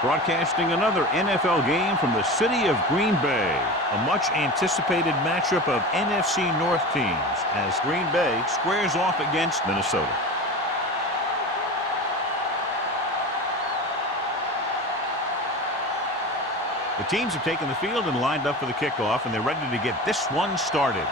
Broadcasting another NFL game from the city of Green Bay. A much-anticipated matchup of NFC North teams as Green Bay squares off against Minnesota. The teams have taken the field and lined up for the kickoff, and they're ready to get this one started.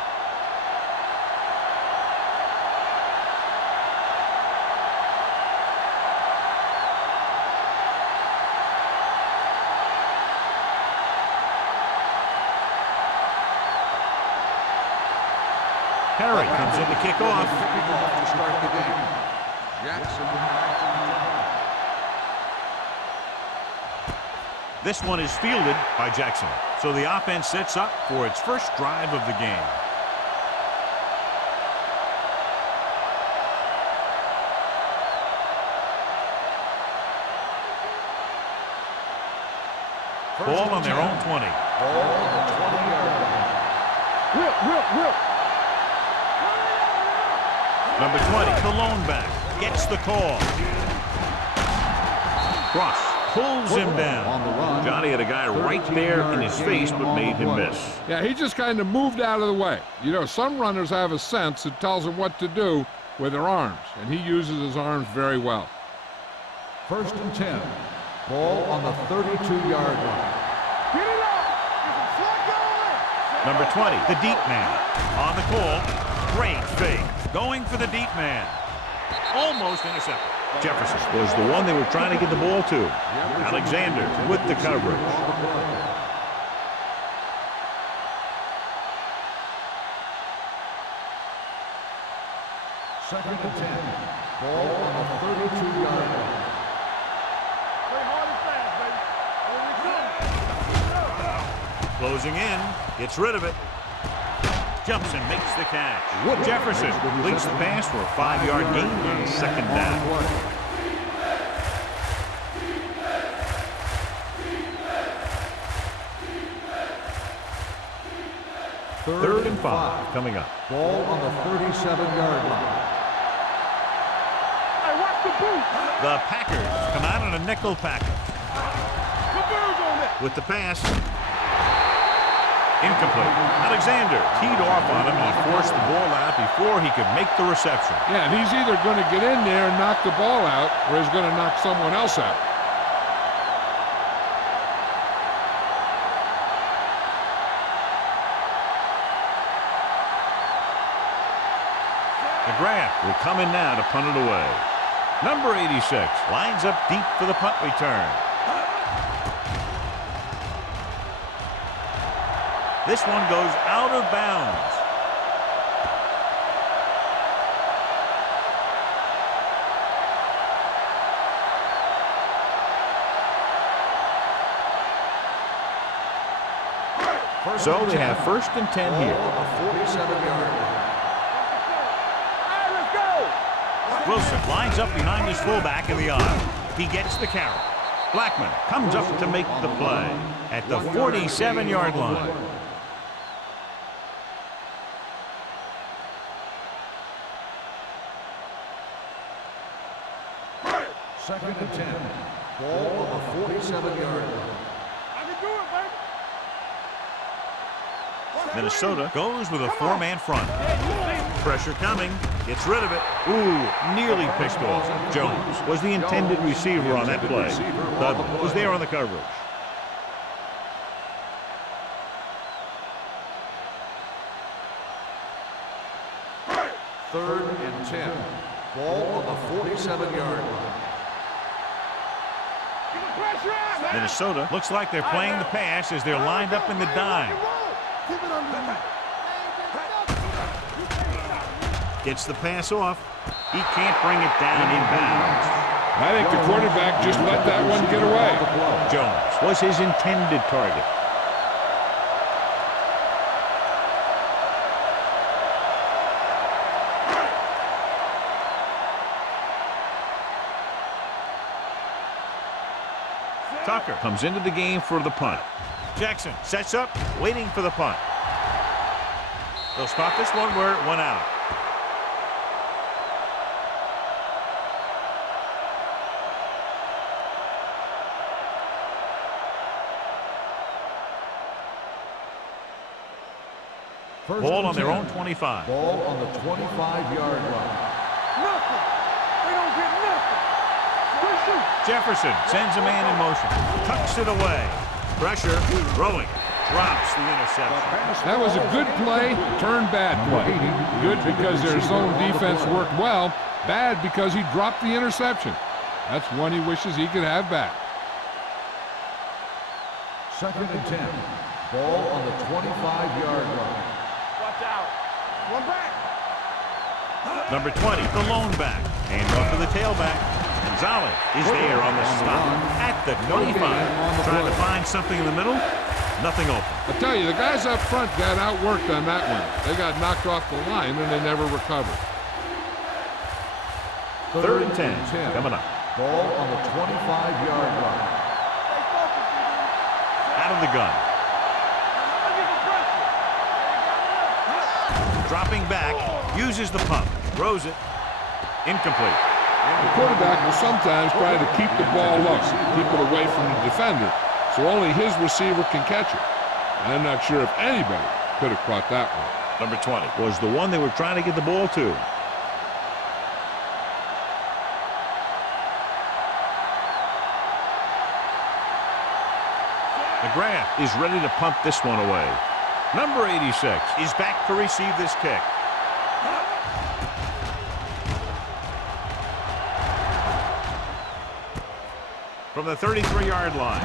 Perry comes in to kick off. To start the game. Jackson. This one is fielded by Jackson. So the offense sets up for its first drive of the game. Ball on their own 20. Ball on the 20-yard line. Whip. Number 20, the lone back, gets the call. Cross pulls him down. On the run. Johnny had a guy right there in his face but made him miss. Yeah, he just kind of moved out of the way. You know, some runners have a sense that tells them what to do with their arms, and he uses his arms very well. 1st and 10. Ball on the 32-yard line. Number 20, the deep man. On the call. Great fake. Going for the deep man. Almost intercepted. Jefferson was the one they were trying to get the ball to. Alexander with the coverage. Second and 10. Ball on the 32-yard line. Closing in. Gets rid of it. Jumps and makes the catch. Jefferson completes the pass for a 5-yard gain on second down. Third and 5 coming up. Ball on the 37-yard line. The Packers come out on a nickel package. With the pass. Incomplete. Alexander teed off on him and he forced the ball out before he could make the reception. Yeah, and he's either going to get in there and knock the ball out, or he's going to knock someone else out. McGrath will come in now to punt it away. Number 86 lines up deep for the punt return. This one goes out of bounds. So they have 1st and 10 here. 47-yard line. Wilson lines up behind his fullback in the aisle. He gets the carry. Blackman comes up to make the play at the 47-yard line. Second and 10. Ball on the 47-yard line. Minnesota goes with a 4-man front. Pressure coming. Gets rid of it. Ooh, nearly picked off. Jones was the intended receiver on that play. Dudley was there on the coverage. Third and 10. Ball on the 47-yard line. Minnesota looks like they're playing the pass as they're lined up in the dime. Gets the pass off. He can't bring it down inbounds. I think the quarterback just let that one get away. Jones was his intended target. Tucker comes into the game for the punt. Jackson sets up, waiting for the punt. They'll stop this one where it went out. Ball on their 10. own 25. Ball on the 25-yard line. Nothing. They don't get nothing. Push him. Jefferson sends a man in motion. Tucks it away. Pressure. Throwing. Drops the interception. That was a good play, turned bad play. Good because their zone defense worked well. Bad because he dropped the interception. That's one he wishes he could have back. 2nd and 10. Ball on the 25-yard line. Watch out. One back. Number 20, the lone back. Hand off to the tailback. Gonzalez is there on the stop at the 25. Trying to find something in the middle. Nothing open. I tell you, the guys up front got outworked on that one. They got knocked off the line and they never recovered. 3rd and 10 coming up. Ball on the 25-yard line. Out of the gun. Dropping back, uses the pump, throws it, incomplete. The quarterback will sometimes try to keep the ball low, keep it away from the defender, so only his receiver can catch it. And I'm not sure if anybody could have caught that one. Number 20 was the one they were trying to get the ball to. McGrath is ready to punt this one away. Number 86 is back to receive this kick. From the 33-yard line.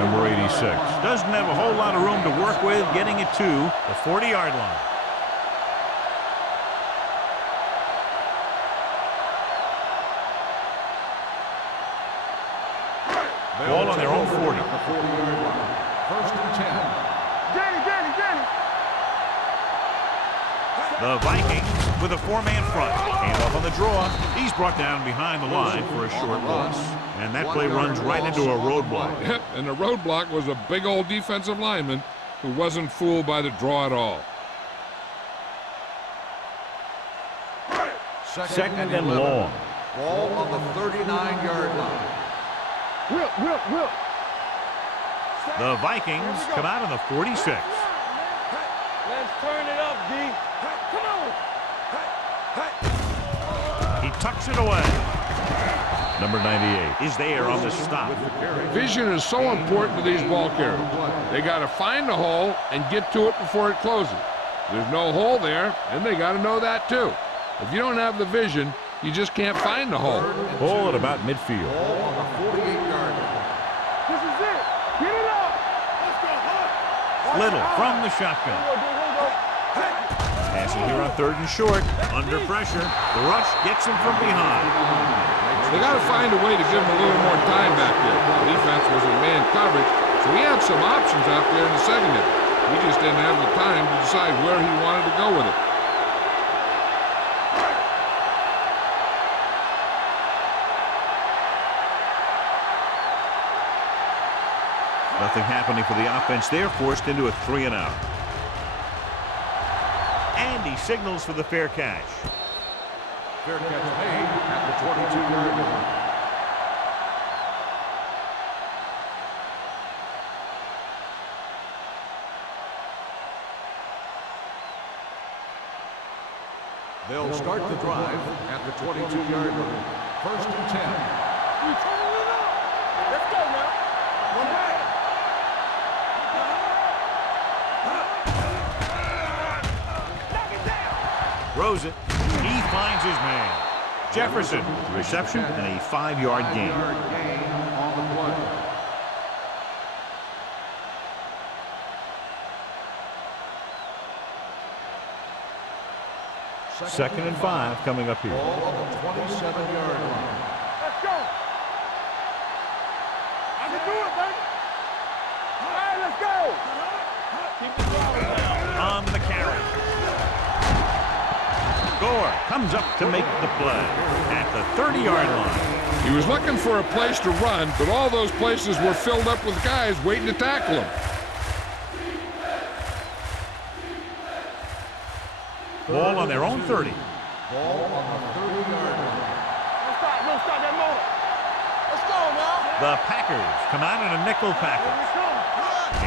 Number 86 doesn't have a whole lot of room to work with, getting it to the 40-yard line. Ball on their own 40. 40-yard line. 1st and 10. Danny. The Vikings with a four-man front. Hand off on the draw. He's brought down behind the line for a short loss. And that play runs right into a roadblock. Yep, and the roadblock was a big old defensive lineman who wasn't fooled by the draw at all. 2nd and long. Ball on the 39-yard line. Whip. The Vikings come out on the 46. Let's turn it up, D. Come on. He tucks it away. Number 98 is there on the stop. Vision is so important to these ball carriers. They got to find the hole and get to it before it closes. There's no hole there, and they got to know that too. If you don't have the vision, you just can't find the hole. Ball at about midfield. Ball on the 48-yard line. This is it. Get it up. Let's go. Little from the shotgun. Passing here on 3rd and short. Under pressure. The rush gets him from behind. They got to find a way to give him a little more time back there. The defense was in man coverage, so he had some options out there in the secondary. He just didn't have the time to decide where he wanted to go with it. Nothing happening for the offense. They're forced into a 3-and-out. And he signals for the fair catch. Fair catch made at the 22-yard line. They'll start the drive at the 22-yard line. 1st and 10. We turning it up. Let's go now. One back. Knock it down. Throws it. He finds his man. Jefferson, reception and a 5-yard gain. 5-yard gain on the play. Second and 5 coming up here. Ball on the 27-yard line. Let's go. I can do it, baby. All right, let's go. Keep the ball down. On the carry. Gore comes up to make the play at the 30-yard line. He was looking for a place to run, but all those places were filled up with guys waiting to tackle him. Ball on their own 30. Ball on the 30-yard line. Don't stop that motor. Let's go now. The Packers come out in a nickel package.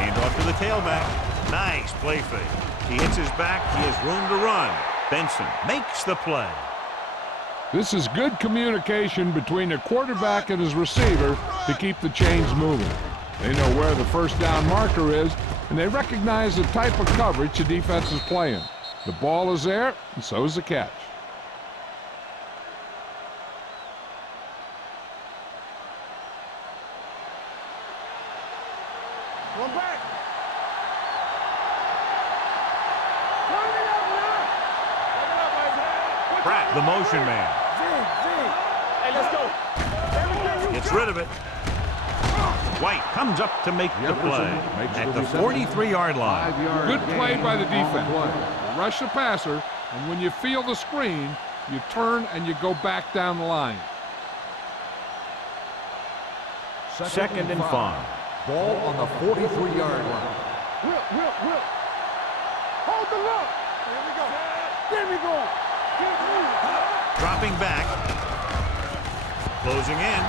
Hand off to the tailback. Nice play fake. He hits his back. He has room to run. Benson makes the play. This is good communication between the quarterback and his receiver to keep the chains moving. They know where the first down marker is, and they recognize the type of coverage the defense is playing. The ball is there, and so is the catch. One back. Pratt, the motion man. Hey, let's go. Gets rid of it. White comes up to make the play at the 43-yard line. Good play by the defense. Rush the passer, and when you feel the screen, you turn and you go back down the line. Second and 5. Ball on the 43-yard line. Whip. Hold the look. Here we go. There we go. Dropping back. Closing in.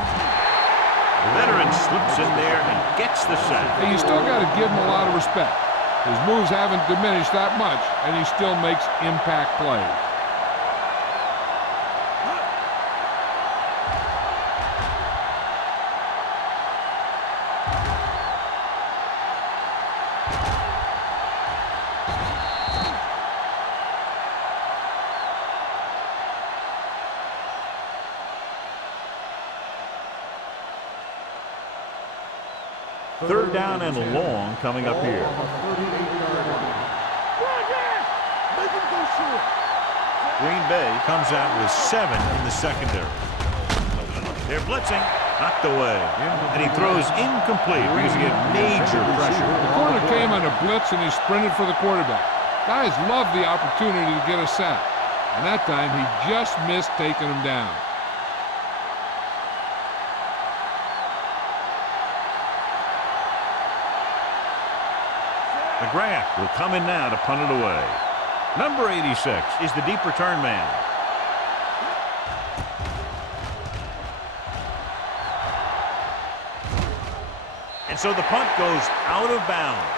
The veteran slips in there and gets the sack. Hey, you still got to give him a lot of respect. His moves haven't diminished that much, and he still makes impact plays. Third down and long coming up here. Green Bay comes out with 7 in the secondary. They're blitzing, knocked away, and he throws incomplete because he had major pressure. The corner came on a blitz and he sprinted for the quarterback. Guys love the opportunity to get a sack, and that time he just missed taking him down. McGrath will come in now to punt it away. Number 86 is the deep return man. And so the punt goes out of bounds.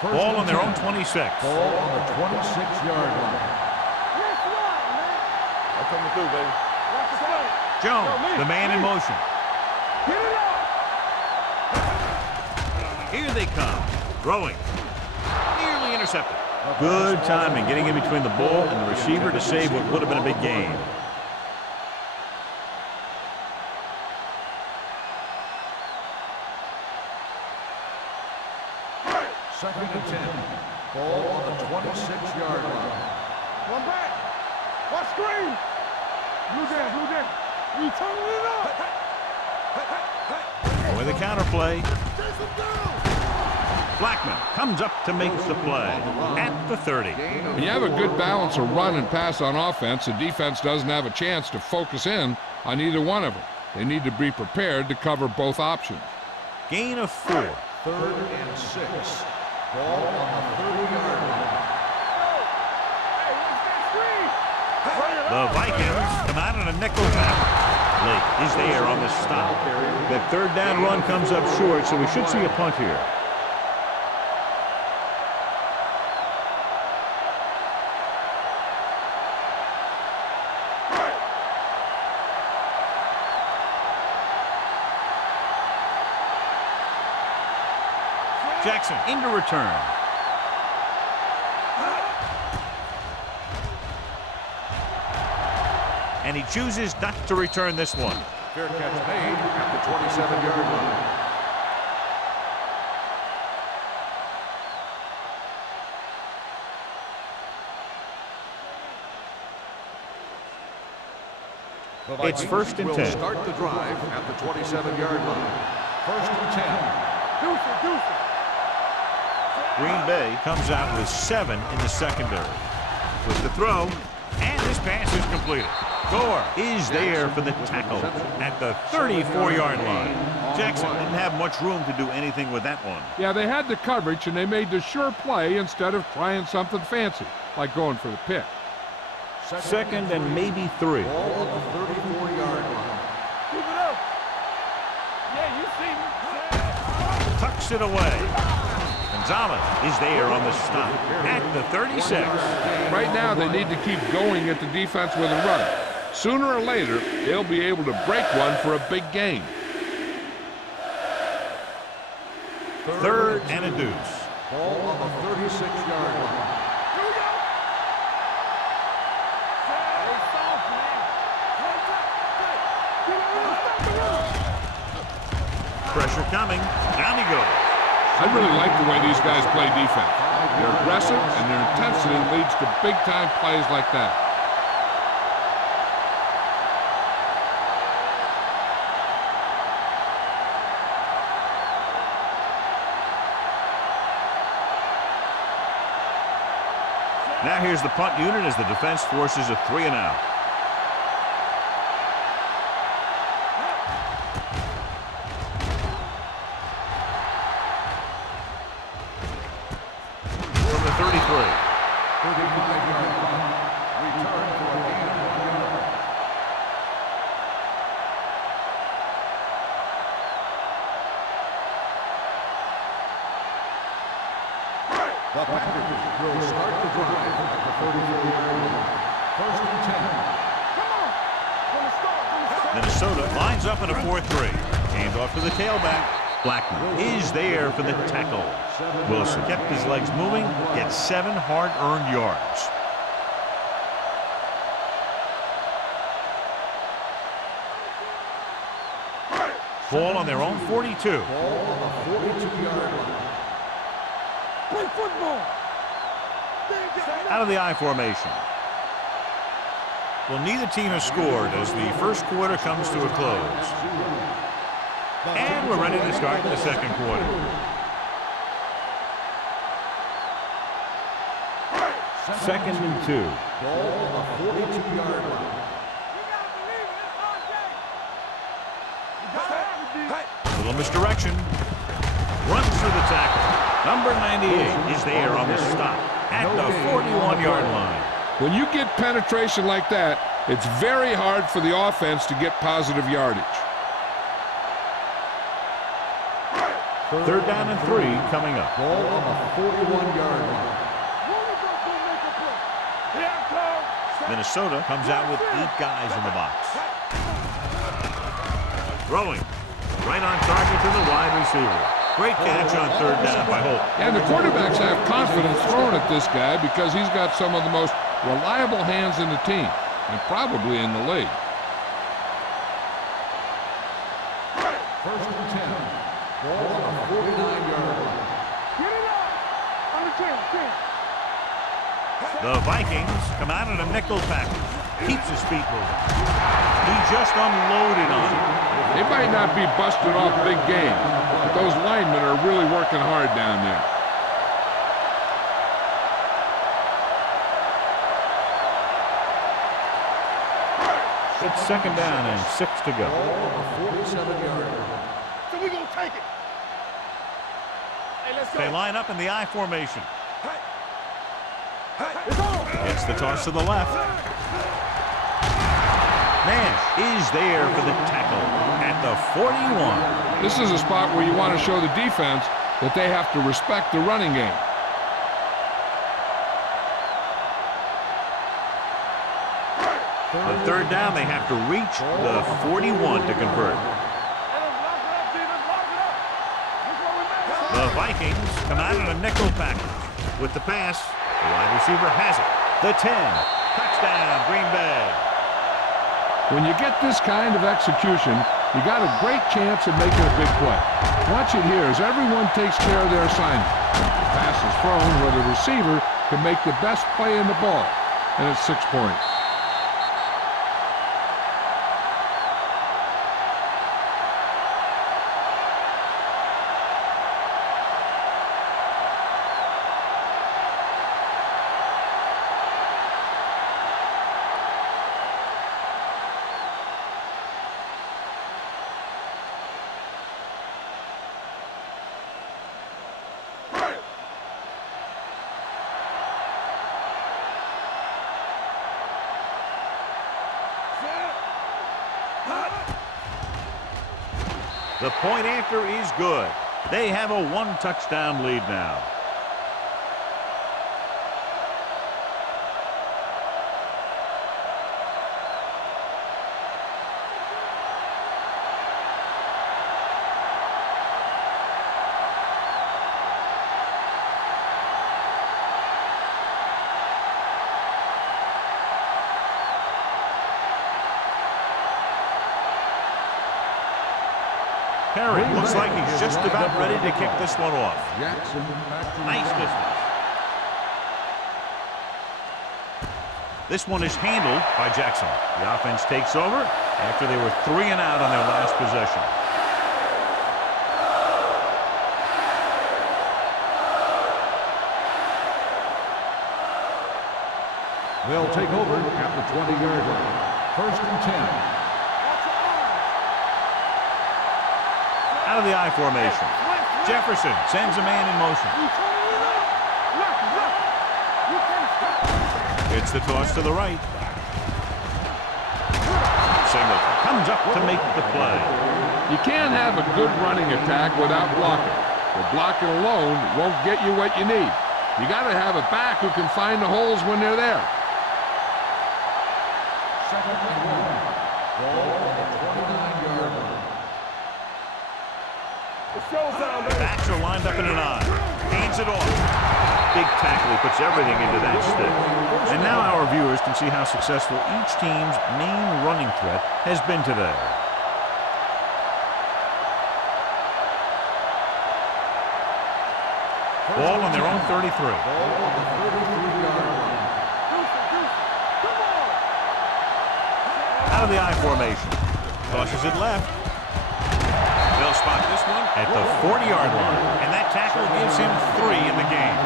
Ball on their own 26. Ball on the 26-yard line. I'm coming through, baby. Watch the play. Jones, the man in motion. Get it up. Here they come. Throwing. Nearly intercepted. Good timing getting in between the ball and the receiver to save what would have been a big gain. Second and 10. Ball on the 26-yard line. One back. Watch screen. Blue down. We turning it up. With a counter play. Blackman comes up to make the play at the 30. When you have a good balance of run and pass on offense, the defense doesn't have a chance to focus in on either one of them. They need to be prepared to cover both options. Gain of 4. Third and 6. Ball on the 30-yard line. The Vikings come out on a nickel tackle. Lake is there on the stop. That third down run comes up short, so we should see a punt here. Jackson into return. And he chooses not to return this one. Fair catch made at the 27-yard line. It's first and 10. Will start the drive at the 27-yard line. First and 10. Deuce. Green Bay comes out with 7 in the secondary. With the throw, and this pass is completed. Gore is there for the tackle at the 34-yard line. Jackson didn't have much room to do anything with that one. Yeah, they had the coverage, and they made the sure play instead of trying something fancy, like going for the pick. Second and maybe 3. Ball on the 34-yard line. Keep it up. Yeah, you see me. Tucks it away. Gonzalez is there on the stop at the 36. Right now, they need to keep going at the defense with a run. Sooner or later, they'll be able to break one for a big gain. Third and a deuce. Ball on the 36-yard line. Here we go. Stay soft, man. Pressure coming. Down he goes. I really like the way these guys play defense. They're aggressive, and their intensity leads to big-time plays like that. Now here's the punt unit as the defense forces a 3 and out. From the 33. 35-yard line. Return for a gain of 1 yard. The Packers will start the drive at the 34-yard line. First and 10. Come on. From the start. Minnesota lines up in a 4-3. Hand off to the tailback. Blackman is there for the tackle. Wilson kept his legs moving, gets 7 hard-earned yards. Ball on their own 42. Ball on the 42-yard line. Play football. Out of the I formation. Well, neither team has scored as the first quarter comes to a close. And we're ready to start the second quarter. Second and 2. Ball on the 42-yard line. Little misdirection. Runs through the tackle. Number 98 is there on the stop at the 41-yard line. When you get penetration like that, it's very hard for the offense to get positive yardage. Third down and 3 coming up. Ball on the 41-yard line. Minnesota comes out with 8 guys in the box. Throwing. Right on target to the wide receiver. Great catch on third down by Holt. And the quarterbacks have confidence throwing at this guy because he's got some of the most reliable hands in the team, and probably in the league. First and 10. Ball on the 49-yard line. Get it up. On the 10. The Vikings come out in a nickel package. Keeps his feet moving. He just unloaded on him. They might not be busting off big game, but those linemen are really working hard down there. It's second down and 6 to go. Ball on the 47-yard line. So we gonna take it. Hey, let's go. They line up in the I formation. It's on. Gets the toss to the left. Nash is there for the tackle at the 41. This is a spot where you want to show the defense that they have to respect the running game. The third down, they have to reach the 41 to convert. The Vikings come out in a nickel package. With the pass, the wide receiver has it. The 10. Touchdown, Green Bay. When you get this kind of execution, you got a great chance of making a big play. Watch it here as everyone takes care of their assignment. The pass is thrown where the receiver can make the best play in the ball, and it's 6 points. The point after is good. They have a one-touchdown lead now. Perry looks like he's just about ready to kick this one off. Jackson back to Nice distance. This one is handled by Jackson. The offense takes over after they were 3 and out on their last possession. They'll take over at the 20-yard line. 1st and 10. Out of the I formation. Jefferson sends a man in motion. It's the toss to the right. Singleton comes up to make the play. You can't have a good running attack without blocking. But blocking alone won't get you what you need. You got to have a back who can find the holes when they're there. 2nd and 1. Ball on the 29-yard line. Backs are lined up in an I. Hands it off. Big tackle. He puts everything into that stick. And now our viewers can see how successful each team's main running threat has been today. Ball on their own 33. Ball on the 33-yard line. Out of the I formation. Tosses it left. They'll spot this one at the 40-yard line, and that tackle gives him 3 in the game.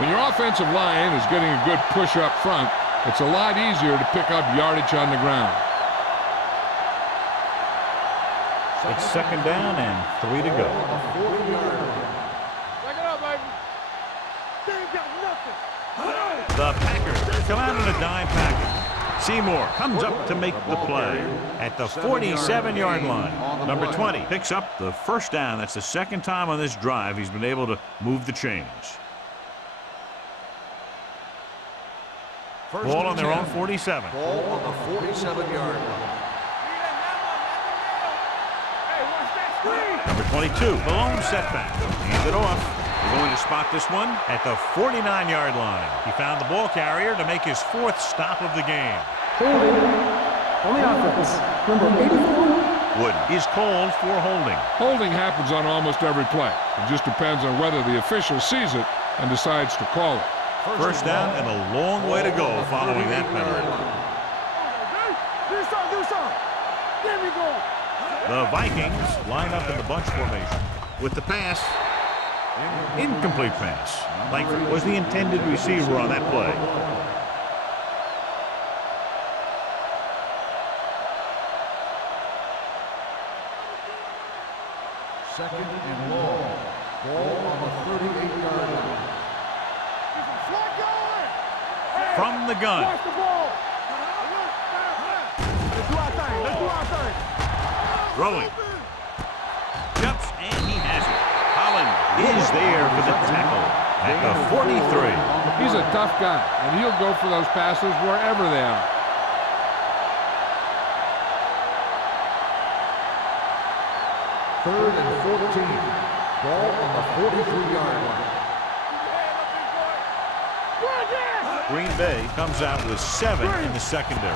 When your offensive line is getting a good push up front, it's a lot easier to pick up yardage on the ground. It's 2nd down and 3 to go. Check it out, baby. They ain't got nothing. The Packers come out in a dime package. Seymour comes up to make the play at the 47-yard line. Number 20 picks up the 1st down. That's the 2nd time on this drive he's been able to move the chains. Ball on their own 47. Ball on the 47-yard line. Number 22, the lone setback. Hands it off. They're going to spot this one at the 49-yard line. He found the ball carrier to make his 4th stop of the game. Holding on the offense. Number 84. Wood is called for holding. Holding happens on almost every play. It just depends on whether the official sees it and decides to call it. 1st down and a long way to go following that penalty. Do something. There we go. The Vikings line up in the bunch formation with the pass. Incomplete pass. Langford was the intended receiver on that play. Second and long. Ball on the 38-yard line. From the gun. Watch the ball. Let's do our thing. Throwing. Jumps, and he has it. Holland is there for the tackle at the 43. He's a tough guy, and he'll go for those passes wherever they are. Third and 14. Ball on the 43-yard line. Green Bay comes out with 7 in the secondary.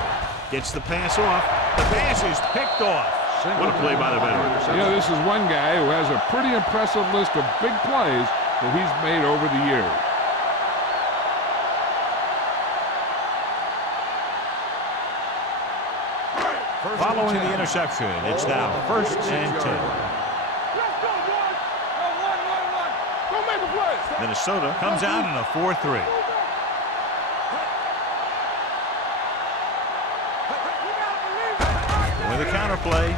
Gets the pass off. The pass is picked off. What a play by the veteran. You know, this is one guy who has a pretty impressive list of big plays that he's made over the years. Following the interception, it's now 1st and 10. Let's go, boys. Go make a play. Minnesota comes out in a 4-3. With a counter play.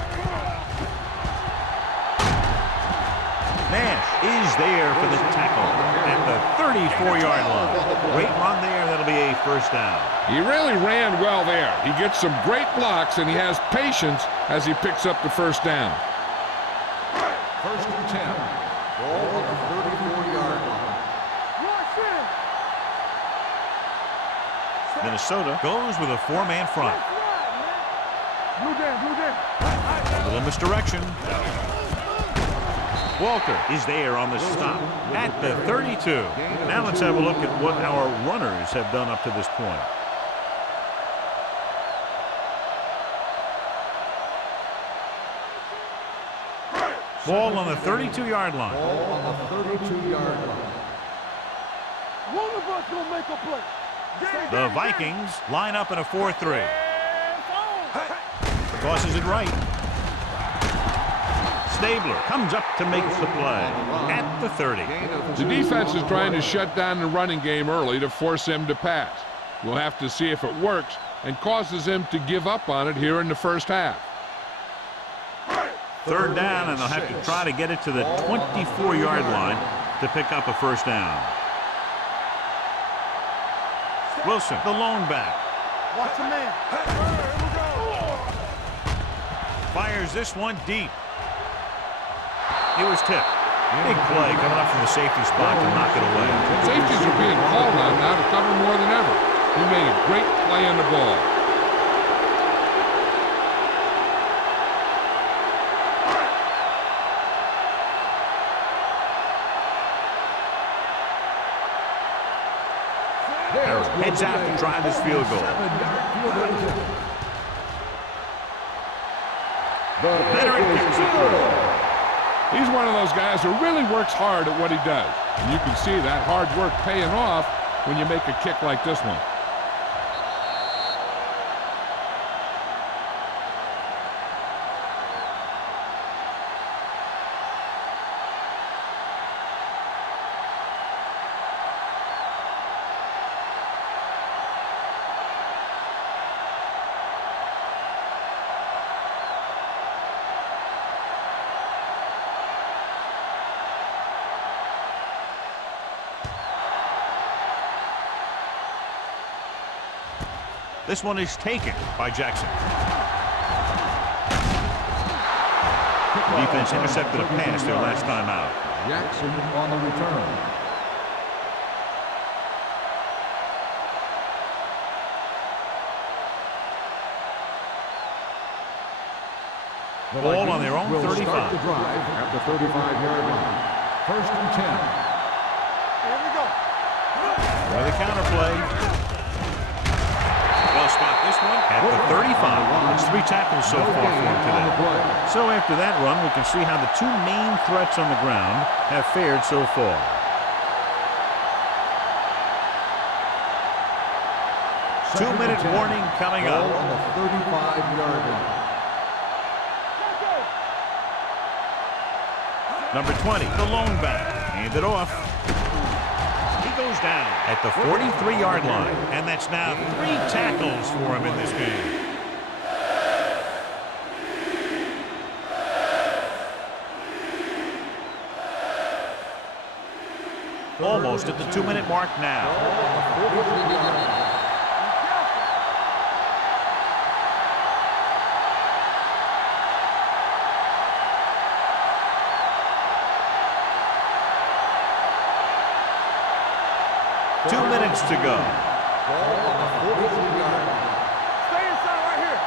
Nash is there for the tackle at the the 34-yard line. Great run there. That'll be a first down. He really ran well there. He gets some great blocks, and he has patience as he picks up the first down. First and 10. Ball on the 34-yard line. Minnesota goes with a four-man front. Blue jam. A little misdirection. Walker is there on the stop at the 32. Now let's have a look at what our runners have done up to this point. Ball on the 32-yard line. Ball on the 32-yard line. One of us gonna make a play. The Vikings line up in a 4-3. Tosses it right. Stabler comes up to make the play at the 30. The defense is trying to shut down the running game early to force him to pass. We'll have to see if it works and causes him to give up on it here in the first half. Third down, and they'll have to try to get it to the 24-yard line to pick up a first down. Wilson, the lone back. Watch the man. Fires this one deep. It was tipped. Big play coming up from the safety spot to knock it away. Safeties are being called on now to cover more than ever. He made a great play on the ball. Harris heads out to try this field goal. Leonard kicks it through. He's one of those guys who really works hard at what he does. And you can see that hard work paying off when you make a kick like this one. This one is taken by Jackson. The defense intercepted a pass their last time out. Jackson on the return. Ball on their own will 35. Start the drive at the 35-yard line. First and 10. Here we go. With a counter play. Well, spot this one at the 35. It's 3 tackles so far for him today. So after that run, we can see how the two main threats on the ground have fared so far. Two-minute warning coming up. On the 35-yard line. Number 20, the lone back. Hand it off. Goes down at the 43-yard line, and that's now 3 tackles for him in this game. Almost at the 2-minute mark now. 2 minutes to go. Ball on the 43-yard line. Stay inside right here.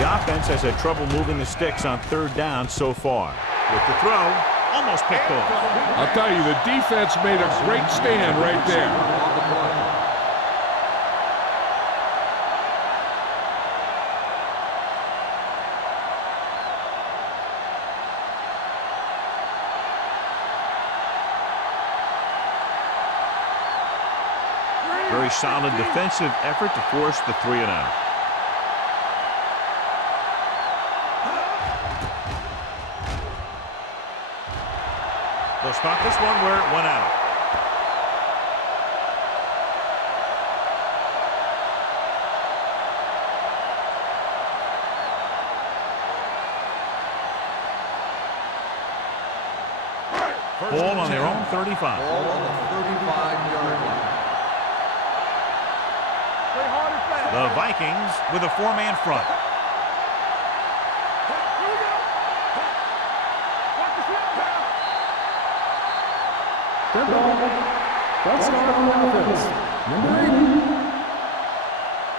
The offense has had trouble moving the sticks on third down so far. With the throw, almost picked off. I'll tell you, the defense made a great stand right there. On the play. Very solid defensive effort to force the 3-and-out. They'll spot this one where it went out. Ball on their own 35. Ball on the 35-yard line. Play hard and fast. The Vikings with a 4-man front. Here we go. Watch the snap now. Dead ball. False start on the offense. Number 80.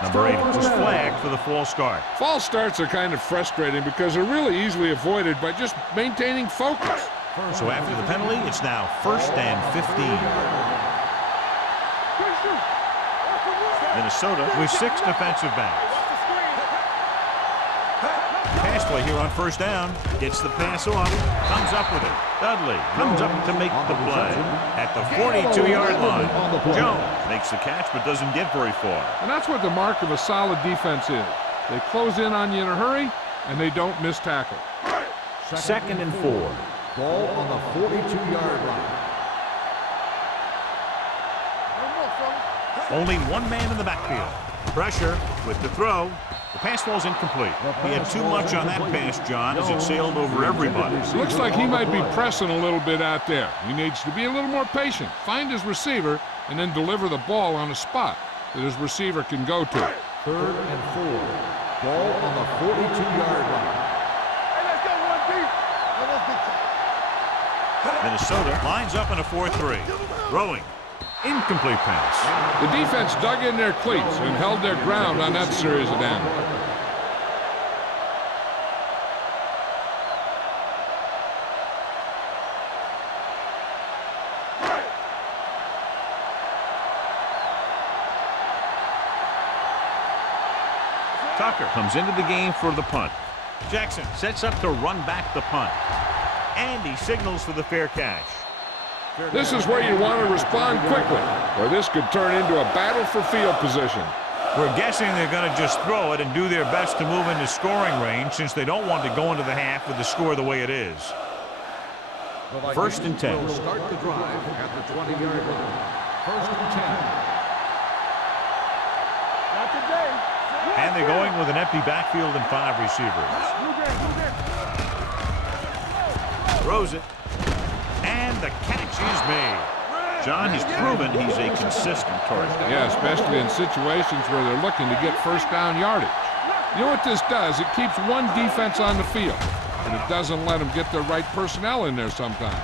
Number 8 was flagged for the false start. False starts are kind of frustrating because they're really easily avoided by just maintaining focus. So after the penalty, it's now 1st and 15. Quick shoot. Watch the run. Minnesota with 6 defensive backs. Watch the screen. Pass play here on 1st down. Gets the pass off. Comes up with it. Dudley comes up to make the play. At the 42-yard line, Jones makes the catch but doesn't get very far. And that's what the mark of a solid defense is. They close in on you in a hurry, and they don't miss tackle. 2nd and 4. Ball on the 42-yard line. One more, fellas. Only one man in the backfield. Pressure with the throw. The pass falls incomplete. He had too much on that pass, John, as it sailed over everybody. Looks like he might be pressing a little bit out there. He needs to be a little more patient, find his receiver, and then deliver the ball on a spot that his receiver can go to. 3rd and 4. Ball on the 42-yard line. Hey, let's go one deep. Let's get Minnesota lines up in a 4-3. Throwing. Incomplete pass. The defense dug in their cleats and held their ground on that series of downs. Tucker comes into the game for the punt. Jackson sets up to run back the punt. And he signals for the fair catch. This is where you want to respond quickly, or this could turn into a battle for field position. We're guessing they're going to just throw it and do their best to move into scoring range since they don't want to go into the half with the score the way it is. 1st and 10. Will start the drive at the 20-yard line. 1st and 10. Not today. And they're going with an empty backfield and 5 receivers. Move in, move in. Throws it. And the catch is made. John has proven he's a consistent target. Yeah, especially in situations where they're looking to get 1st down yardage. You know what this does? It keeps one defense on the field, and it doesn't let them get the right personnel in there sometimes.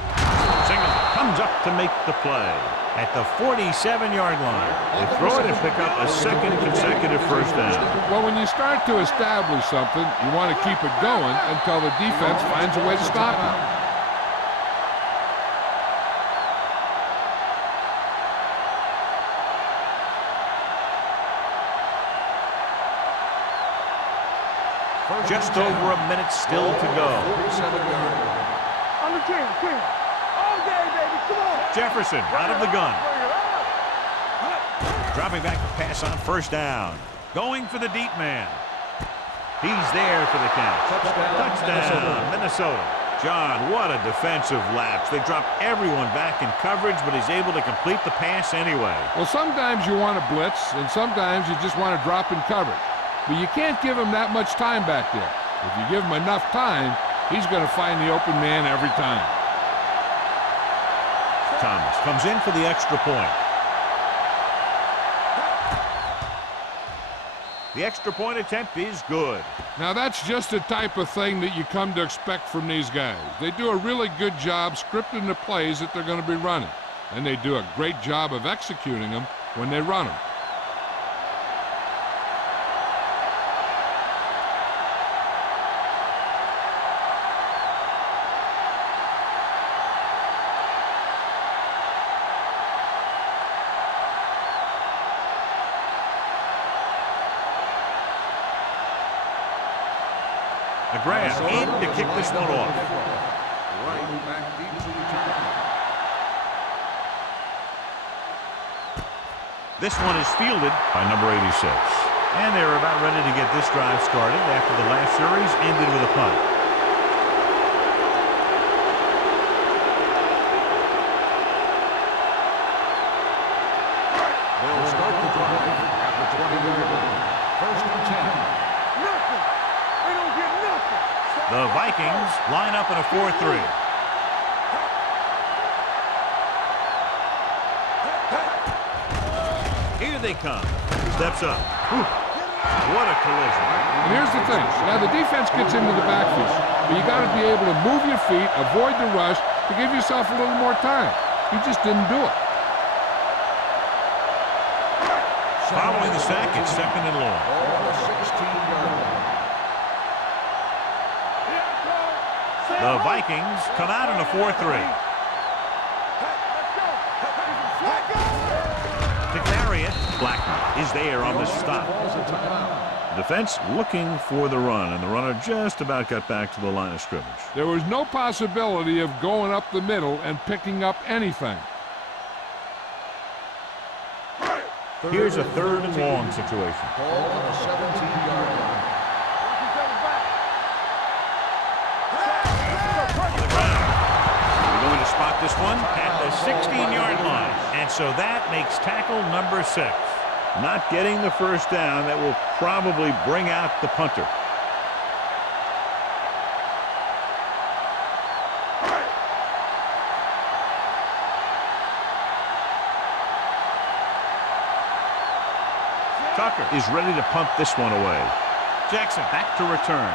Singleton comes up to make the play at the 47-yard line. They throw it and pick up a 2nd consecutive 1st down. Well, when you start to establish something, you want to keep it going until the defense finds a way to stop it. Just over a minute still to go. 47-yard line. Under 10, 10. All day, baby. Come on. Jefferson out of the gun. Bring it up. Dropping back to pass on 1st down. Going for the deep man. He's there for the count. Touchdown, Minnesota. John, what a defensive lapse. They dropped everyone back in coverage, but he's able to complete the pass anyway. Well, sometimes you want to blitz, and sometimes you just want to drop in coverage. But you can't give him that much time back there. If you give him enough time, he's going to find the open man every time. Thomas comes in for the extra point. The extra point attempt is good. Now, that's just the type of thing that you come to expect from these guys. They do a really good job scripting the plays that they're going to be running. And they do a great job of executing them when they run them. Graham in to kick this one off. Right back deep to return. This one is fielded by number 86. And they're about ready to get this drive started after the last series ended with a punt. They'll start the drive at the 20-yard line. 1st and 10. Nothing. They don't get nothing. The Vikings line up in a 4-3. Here they come. Steps up. Whew. What a collision. And here's the thing. Now, the defense gets into the backfield, but you got to be able to move your feet, avoid the rush, to give yourself a little more time. He just didn't do it. Following the sack, it's 2nd and long. Ball on the 16-yard line. The Vikings come out in a 4-3. To carry it, Blackman is there on the stop. Calls a timeout. Defense looking for the run, and the runner just about got back to the line of scrimmage. There was no possibility of going up the middle and picking up anything. Here's a 3rd and long situation. Ball on the 17-yard line. On the ground. We're going to spot this one at the 16-yard line. And so that makes tackle number 6. Not getting the first down. That will probably bring out the punter. Tucker is ready to punt this one away. Jackson back to return.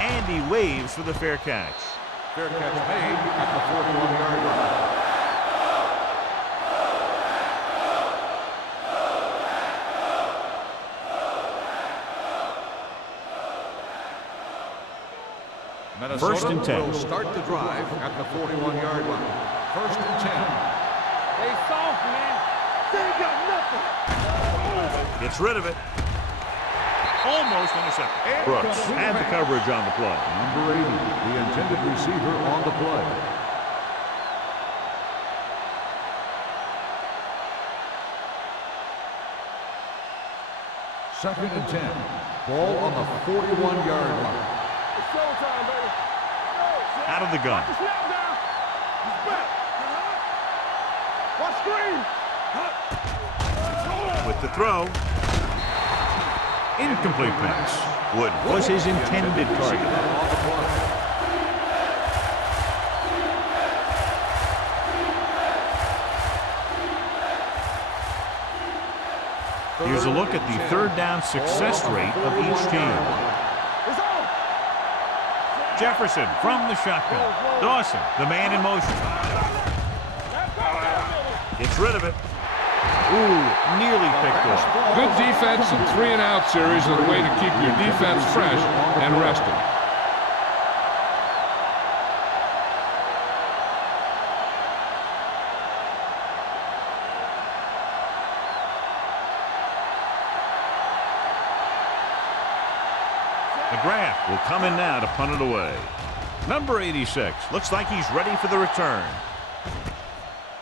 And he waves for the fair catch. Fair catch made at the 41-yard line. Minnesota 1st and 10. will start the drive at the 41-yard line. 1st and 10. They soft, man. They got nothing. Gets rid of it. Almost intercepted. Brooks had the coverage on the play. Number 80, the intended receiver on the play. Second and 10. Ball on the 41-yard line. It's showtime, baby. Out of the gun. Snap down. He's back. Watch screen. With the throw. Incomplete pass. Wood was his intended target. On the play. Here's a look at the 3rd down success rate of each team. It's on. Jefferson from the shotgun. Dawson, the man in motion. Gets rid of it. Ooh, nearly picked off. Good defense and 3-and-out series are the way to keep your defense fresh and rested. McGrath will come in now to punt it away. Number 86 looks like he's ready for the return.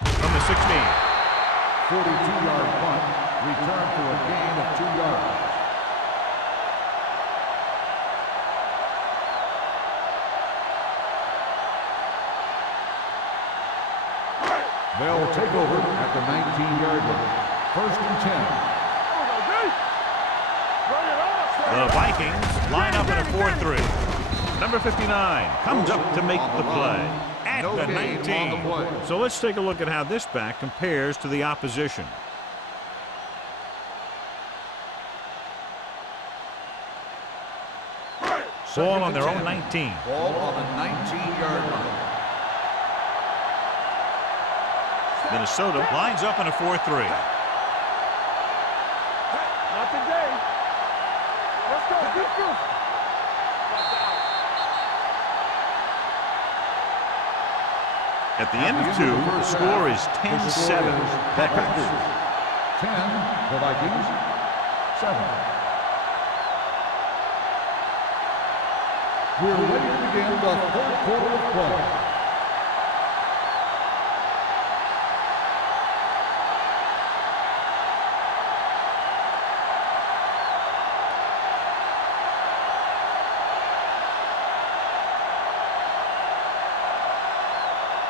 From the 16. 42-yard punt, return for a gain of 2 yards. They'll take over at the 19-yard line. 1st and 10. The Vikings line up in a 4-3. Number 59 comes up to make the play at No the gain on the 19. play. So let's take a look at how this back compares to the opposition. Ball on their own 19. Ball on the 19-yard line. Minnesota lines up in a 4-3. Not today. Let's go. Keep going. At the end of 2, the score is 10-7. Packers. 10, the Vikings. 7. We're ready to begin the 3rd quarter of play.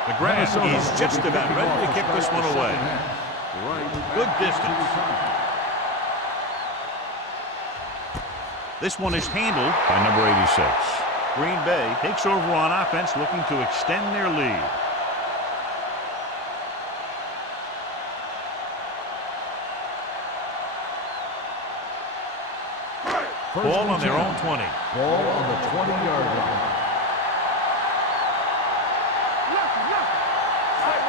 McGrath is just about ready to kick this one away. Good distance. This one is handled by number 86. Green Bay takes over on offense, looking to extend their lead. Ball on their own 20. Ball on the 20-yard line.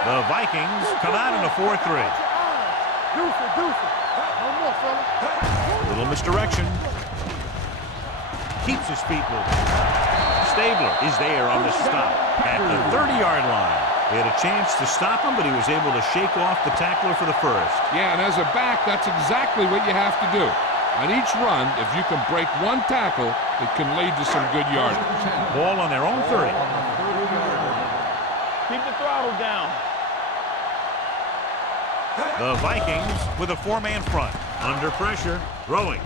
The Vikings come out in a 4-3. Little misdirection. Keeps his feet moving. Stabler is there on the stop at the 30-yard line. They had a chance to stop him, but he was able to shake off the tackler for the first. Yeah, and as a back, that's exactly what you have to do. On each run, if you can break one tackle, it can lead to some good yardage. Ball on their own 30. Keep the throttle down. The Vikings with a 4-man front. Under pressure, throwing.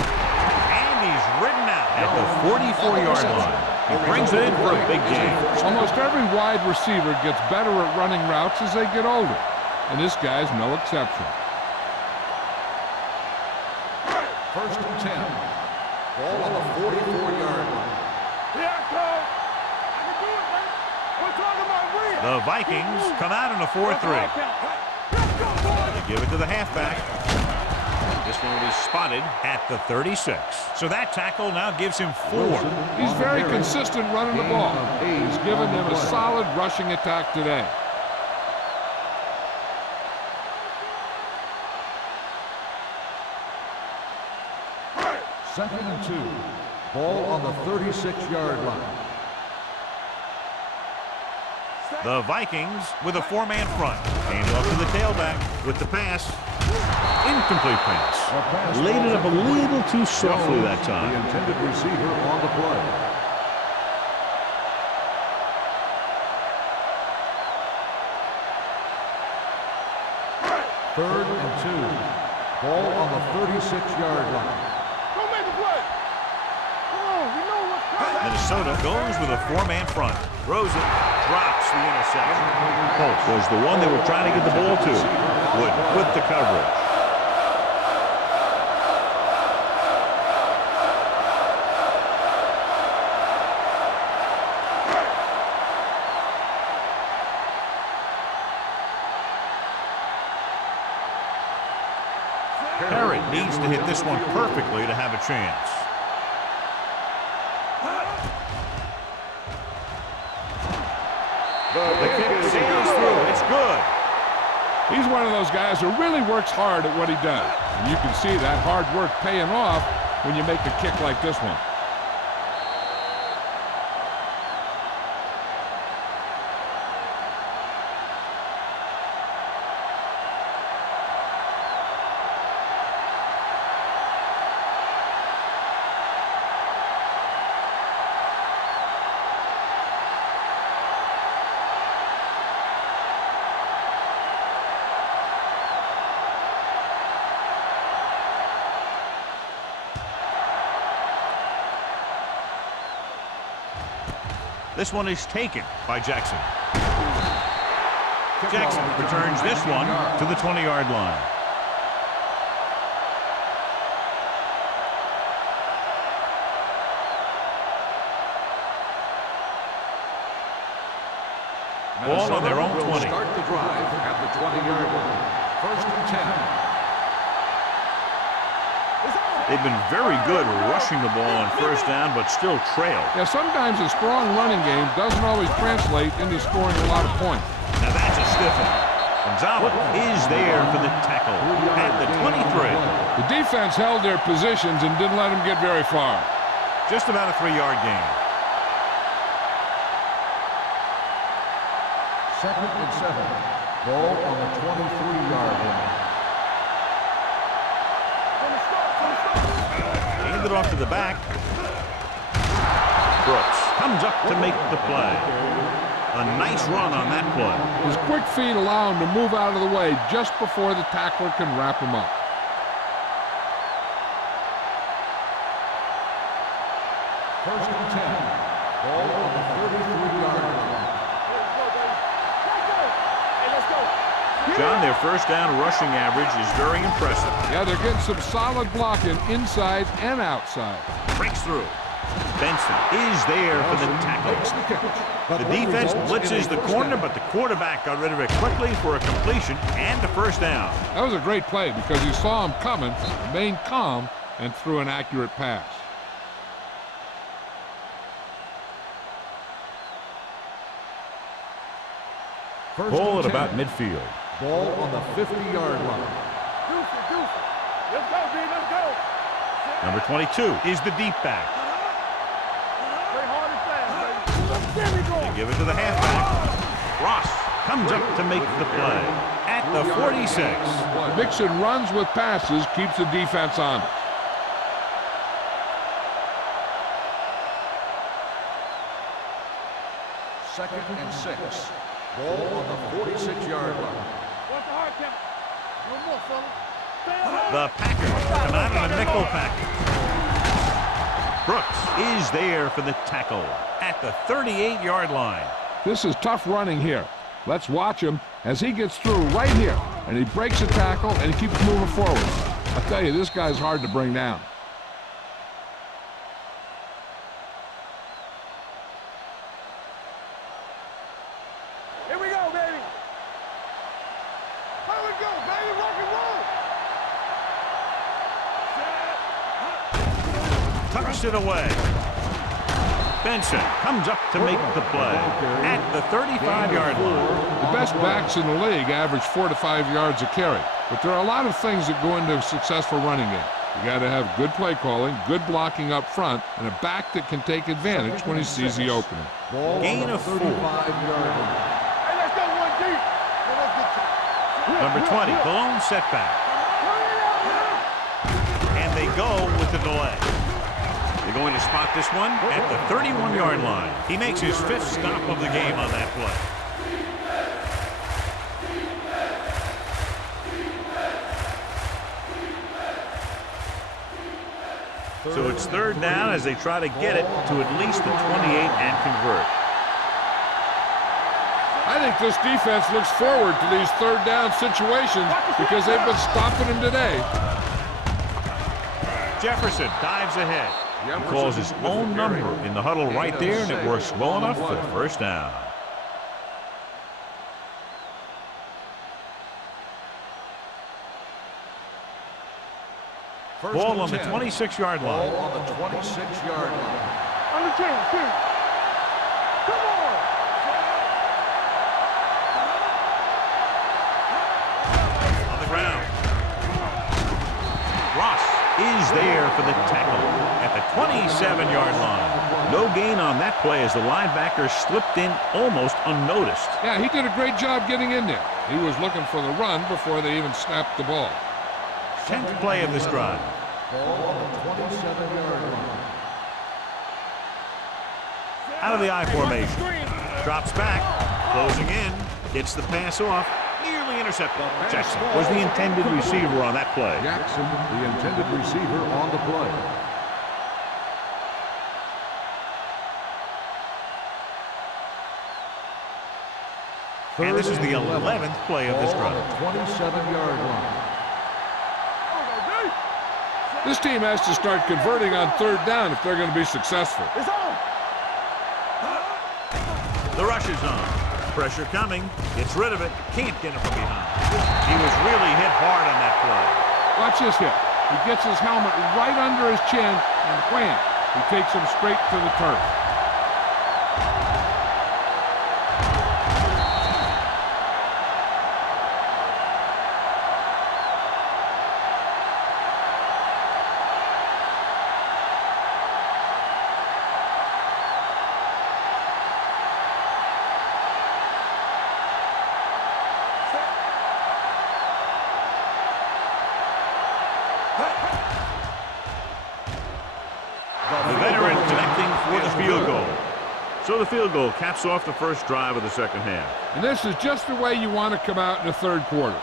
And he's ridden out at the 44-yard line. He brings it in for a big game. Almost every wide receiver gets better at running routes as they get older, and this guy's no exception. First and 10. Ball on the 44-yard line. Here I come. I can do it, man. We're talking about real. The Vikings come out in a 4-3. They give it to the halfback. This one will be spotted at the 36. So that tackle now gives him 4. He's very consistent running the ball. He's given them a solid rushing attack today. Second and 2. Ball on the 36-yard line. The Vikings with a 4-man front. Hand off to the tailback with the pass. Incomplete pass. Laid it up a little too softly that time. The intended receiver on the play. Third and 2. Ball on the 36-yard line. Don't make a play. Come on, we know what's coming. Minnesota goes with a 4-man front. Throws it. Drops the interception. Holt was the one they were trying to get the ball to. Wood with the coverage. Parrott needs to hit this one perfectly to have a chance. The kick sails through. It's good. He's one of those guys who really works hard at what he does. And you can see that hard work paying off when you make a kick like this one. This one is taken by Jackson. Jackson returns this one to the 20-yard line. Ball on their own 20. Start the drive at the 20-yard line. First and 10. They've been very good rushing the ball on first down, but still trail. Yeah, sometimes a strong running game doesn't always translate into scoring a lot of points. Now that's a stiff one. Gonzalez is there for the tackle at the 23. The defense held their positions and didn't let them get very far. Just about a 3-yard gain. Second and 7. Ball on the 23-yard line. Hand it off to the back. Brooks comes up to make the play. A nice run on that play. His quick feet allow him to move out of the way just before the tackler can wrap him up. First and 10. Ball on the 33-yard line. John, their first down rushing average is very impressive. Yeah, they're getting some solid blocking inside and outside. Breaks through. Benson is there for the tackle. The defense blitzes the corner, but the quarterback got rid of it quickly for a completion and a first down. That was a great play because he saw him coming, remained calm, and threw an accurate pass. First Ball and at about 10. midfield. Ball on the 50-yard line. Juice it, juice it. Let's go, B, let's go. Number 22 is the deep back. Play hard and fast, baby. There we go. They give it to the halfback. Ross comes up to make the play at the 46. Mixing runs with passes keeps the defense honest. Second and 6. Ball on the 46-yard line. What's the hard count? No more, fella. Stay alive. The Packers come out in a nickel package. Brooks is there for the tackle at the 38-yard line. This is tough running here. Let's watch him as he gets through right here. And he breaks a tackle and he keeps moving forward. I tell you, this guy's hard to bring down. Here we go, baby. Here we go, baby. Rock and roll. Tucks it away. Benson comes up to make the play at the 35-yard line. The best backs in the league average 4 to 5 yards a carry. But there are a lot of things that go into a successful running game. You got to have good play calling, good blocking up front, and a back that can take advantage when he sees the opening. Ball Gain on the of 4. 35-yard line. Hey, let's go, one deep. Well, let's get you. Number 20, the lone setback. And they go with the delay. They're going to spot this one at the 31-yard line. He makes his 5th stop of the game on that play. So it's 3rd down as they try to get it to at least the 28 and convert. I think this defense looks forward to these 3rd down situations because they've been stopping them today. Jefferson dives ahead. He calls his own number in the huddle right there, and it works well enough for the 1st down. Ball on the 26-yard line. Ball on the 26-yard line. On the 10, 2. Come on. On the ground. Ross is there for the tackle at the 27-yard line. No gain on that play as the linebacker slipped in almost unnoticed. Yeah, he did a great job getting in there. He was looking for the run before they even snapped the ball. 10th play of this drive. Ball on the 27-yard line. Out of the I formation. Drops back. Closing in. Gets the pass off. Nearly intercepted. Jackson was the intended receiver on that play. Jackson, the intended receiver on the play. And this is the 11th play of this Ball on drive. the 27-yard line. This team has to start converting on 3rd down if they're going to be successful. It's on. The rush is on. Pressure coming. Gets rid of it. Can't get it from behind. He was really hit hard on that play. Watch this hit. He gets his helmet right under his chin, and wham, he takes him straight to the turf. The veteran connecting for the field goal. So the field goal caps off the 1st drive of the 2nd half. And this is just the way you want to come out in the 3rd quarter.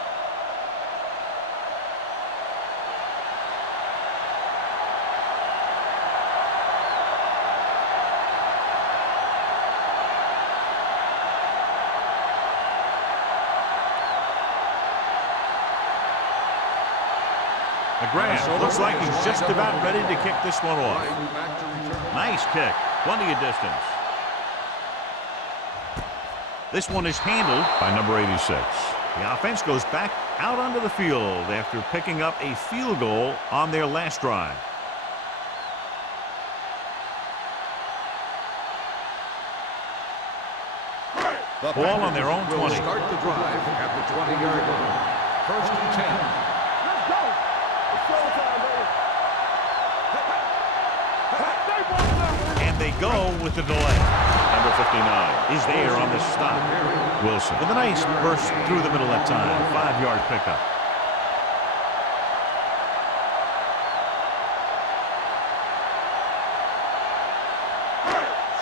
McGrath looks like he's just about ready to kick this one off. Nice kick. Plenty of distance. This one is handled by number 86. The offense goes back out onto the field after picking up a field goal on their last drive. Ball on their own 20. Will start the drive at the 20-yard line. First and 10. Let's go. It's showtime, baby. And they go with the delay. Number 59 is there on the stop. Wilson with a nice burst through the middle that time. 5-yard pickup.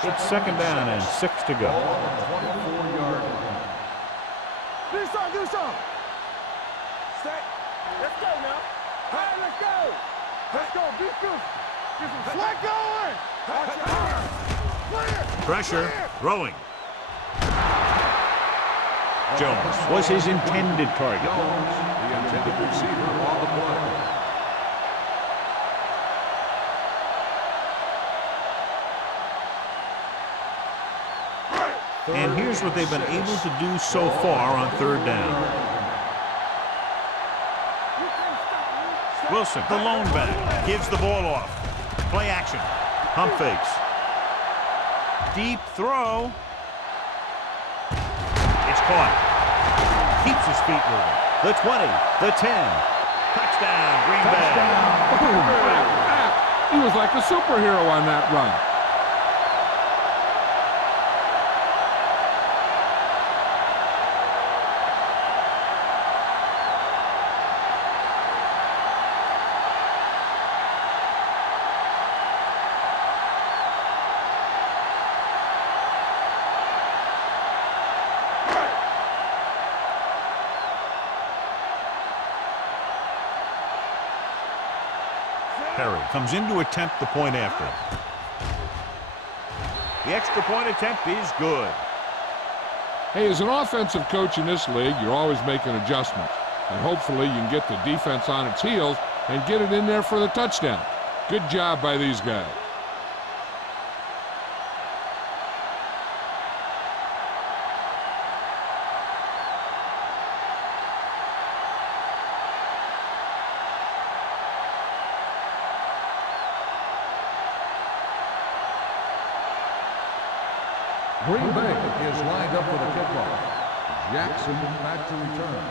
It's second down and 6 to go. 24-yard line. Do something. Stay. Let's go now. Hey, let's go. Let's go. Be good. Get some slack going. Watch your arm. Clear. Pressure, throwing. Jones was his intended target. Jones, the intended receiver on the play. And here's what they've been able to do so far on third down. Wilson, the lone back, gives the ball off. Play action. Pump fakes. Deep throw. It's caught. Keeps his feet moving. The 20, the 10. Touchdown, Green Bay. He was like a superhero on that run. Perry comes in to attempt the point after. The extra point attempt is good. Hey, as an offensive coach in this league, you're always making adjustments. And hopefully you can get the defense on its heels and get it in there for the touchdown. Good job by these guys. Green Bay is lined up for the kickoff. Jackson back to return.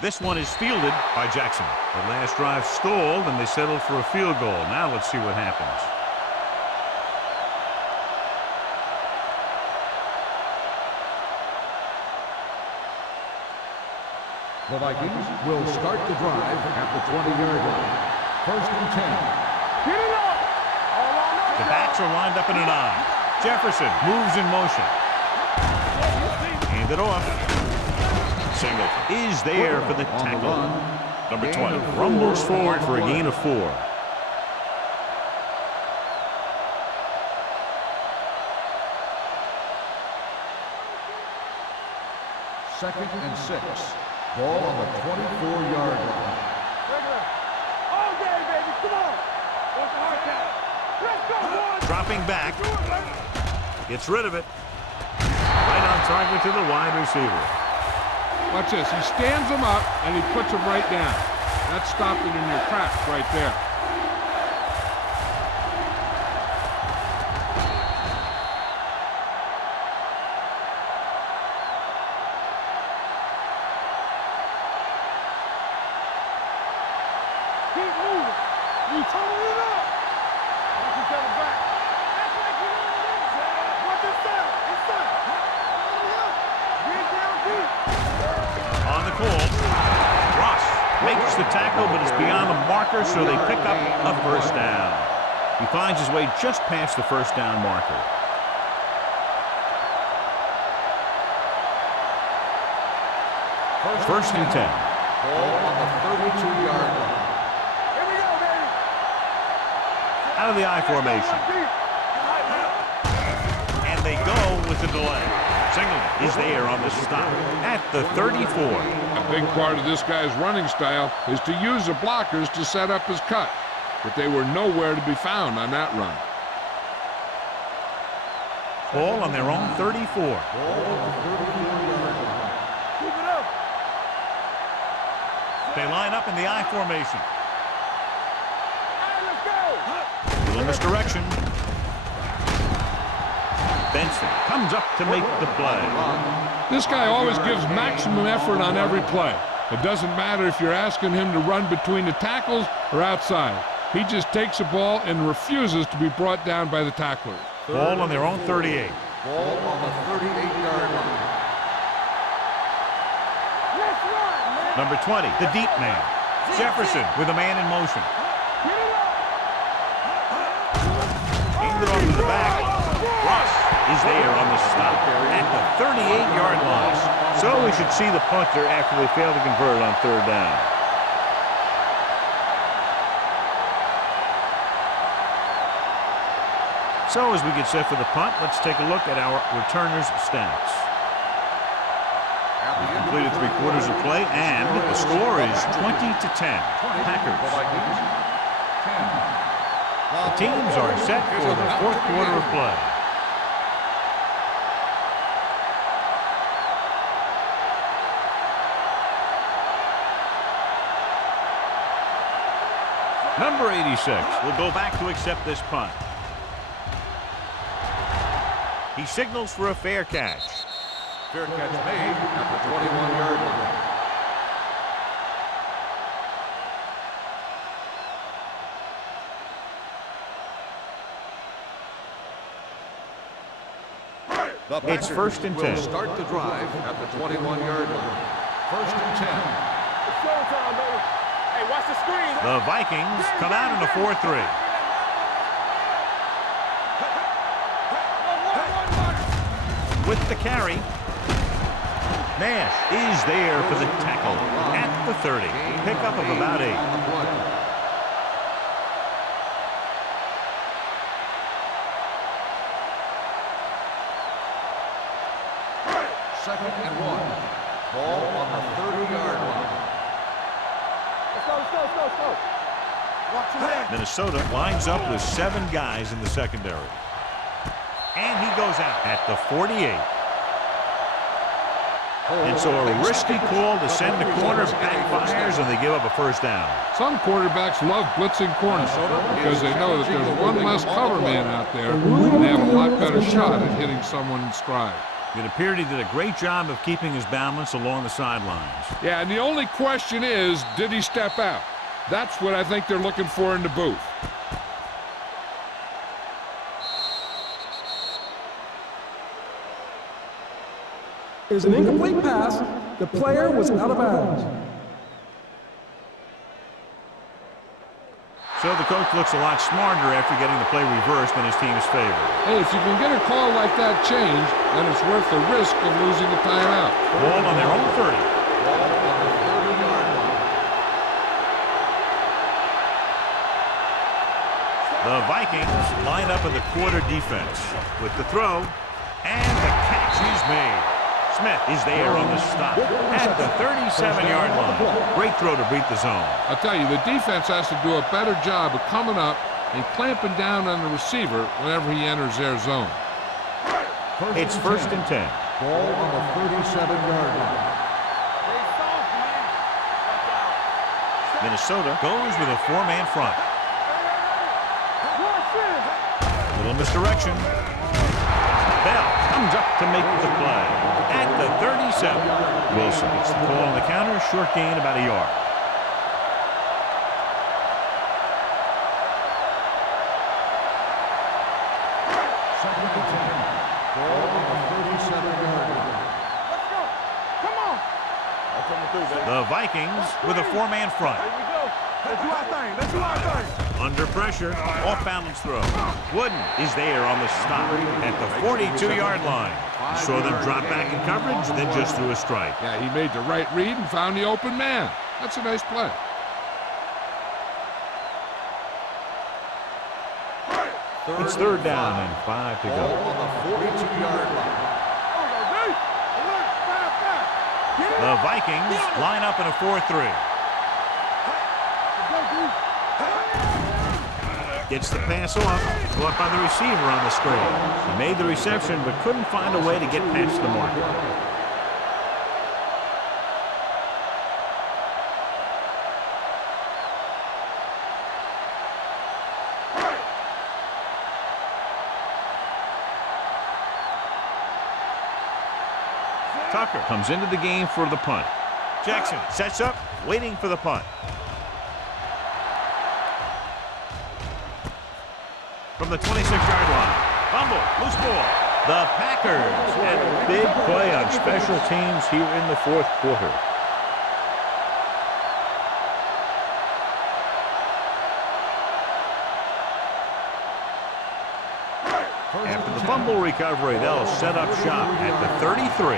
This one is fielded by Jackson. The last drive stalled and they settled for a field goal. Now let's see what happens. The Vikings will start the drive at the 20-yard line. First and 10. Get it up. All on up. The backs are lined up in an I. Jefferson moves in motion. Hand it off. Singleton is there for the tackle. Number 20 rumbles forward for a gain of 4. Second and 6. Ball on the 24-yard line. Regular. All day, baby. Come on. What's the hard count? Let's go, boys. Dropping back. Do it, baby. Gets rid of it. Right on target to the wide receiver. Watch this. He stands him up and he puts him right down. That's stopping in your tracks right there. Keep moving. You total it up. Watch each other back. Act like you know what it is. Watch this side. This side. Hurry up. Get down deep. On the call. Ross makes the tackle, but is beyond the marker, so they pick up a first down. He finds his way just past the first down marker. First and 10. Ball on the 32-yard line. Here we go, baby. Out of the I formation. And they go with the delay. Singleton is there on the stop at the 34. A big part of this guy's running style is to use the blockers to set up his cut. But they were nowhere to be found on that run. Ball on their own 34. Ball on the 34-yard line. Keep it up. They line up in the I formation. Hey, let's go. Little misdirection. Benson comes up to make the play. This guy always gives maximum effort on every play. It doesn't matter if you're asking him to run between the tackles or outside. He just takes the ball and refuses to be brought down by the tackler. Ball on their own 38. Ball on the 38-yard line. Let's run, man. Number 20, the deep man. Jefferson with a man in motion. Get it up. Aimed it off to the back. Russ is there on the stop at the 38-yard line. So we should see the punter after they fail to convert on third down. So as we get set for the punt, let's take a look at our returners' stats. We've completed 3 quarters of play, and the score is 20-10. Packers. The teams are set for the 4th quarter of play. Number 86 will go back to accept this punt. He signals for a fair catch. Fair catch made at the 21-yard line. It's 1st and 10. Will start the drive at the 21-yard line. 1st and 10. It's showtime, baby. Hey, watch the screen. The Vikings come out in a 4-3. With the carry, Nash is there for the tackle at the 30. Pickup of about 8. Second and 1. Ball on the 30-yard line. Let's go, let's go, let's go, let's go. Watch your hand. Minnesota lines up with 7 guys in the secondary. And he goes out at the 48. And so a risky call to send the corner backfires, and they give up a 1st down. Some quarterbacks love blitzing corners because they know that there's one less cover man out there, and they have a lot better shot at hitting someone in stride. It appeared he did a great job of keeping his balance along the sidelines. Yeah, and the only question is, did he step out? That's what I think they're looking for in the booth. Is an incomplete pass. The player was out of bounds. So the coach looks a lot smarter after getting the play reversed in his team's favor. Hey, if you can get a call like that changed, then it's worth the risk of losing a timeout. Ball on their own 30. Ball on the 30-yard line. The Vikings line up in the quarter defense with the throw, and the catch is made. Smith is there on the stop at the 37-yard line. Great throw to beat the zone. I'll tell you, the defense has to do a better job of coming up and clamping down on the receiver whenever he enters their zone. It's 1st and 10. Ball on the 37-yard line. Stay soft, man. Watch out. Minnesota goes with a 4-man front. Watch this. Little misdirection. Bell comes up to make the play at the 37. Wilson gets the call on the counter, short gain about a yard. Second and 10. Ball on the 37-yard line. Let's go. Come on. That's coming through, baby. The Vikings with a 4-man front. Here we go. Let's do our thing. Let's do our thing. Under pressure, off-balance throw. Wooden is there on the stop at the 42-yard line. Saw them drop back in coverage, then just threw a strike. Yeah, he made the right read and found the open man. That's a nice play. It's 3rd down and 5 to Ball go. on the 42-yard line. Alert, fast, fast. Get it. The Vikings line up in a 4-3. Let's go, dude. Gets the pass off, caught by the receiver on the screen. He made the reception, but couldn't find a way to get past the marker. Tucker comes into the game for the punt. Jackson sets up, waiting for the punt. From the 26-yard line. Fumble, loose ball. The Packers had a big play on special teams here in the fourth quarter. After the fumble recovery, they'll set up shop at the 33.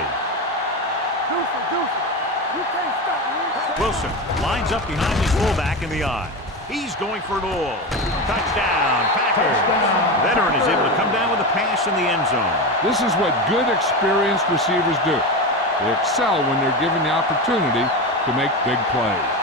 Wilson lines up behind his fullback in the I. He's going for it all. Touchdown, Packers. The veteran is able to come down with a pass in the end zone. This is what good, experienced receivers do. They excel when they're given the opportunity to make big plays.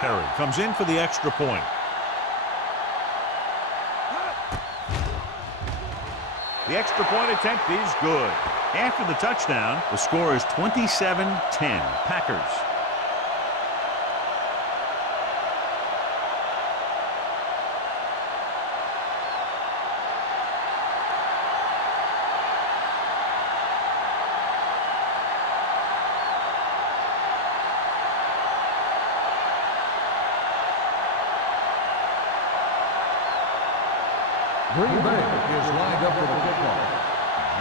Perry comes in for the extra point. The extra point attempt is good. After the touchdown, the score is 27-10, Packers. Green Bay is lined up for the kickoff.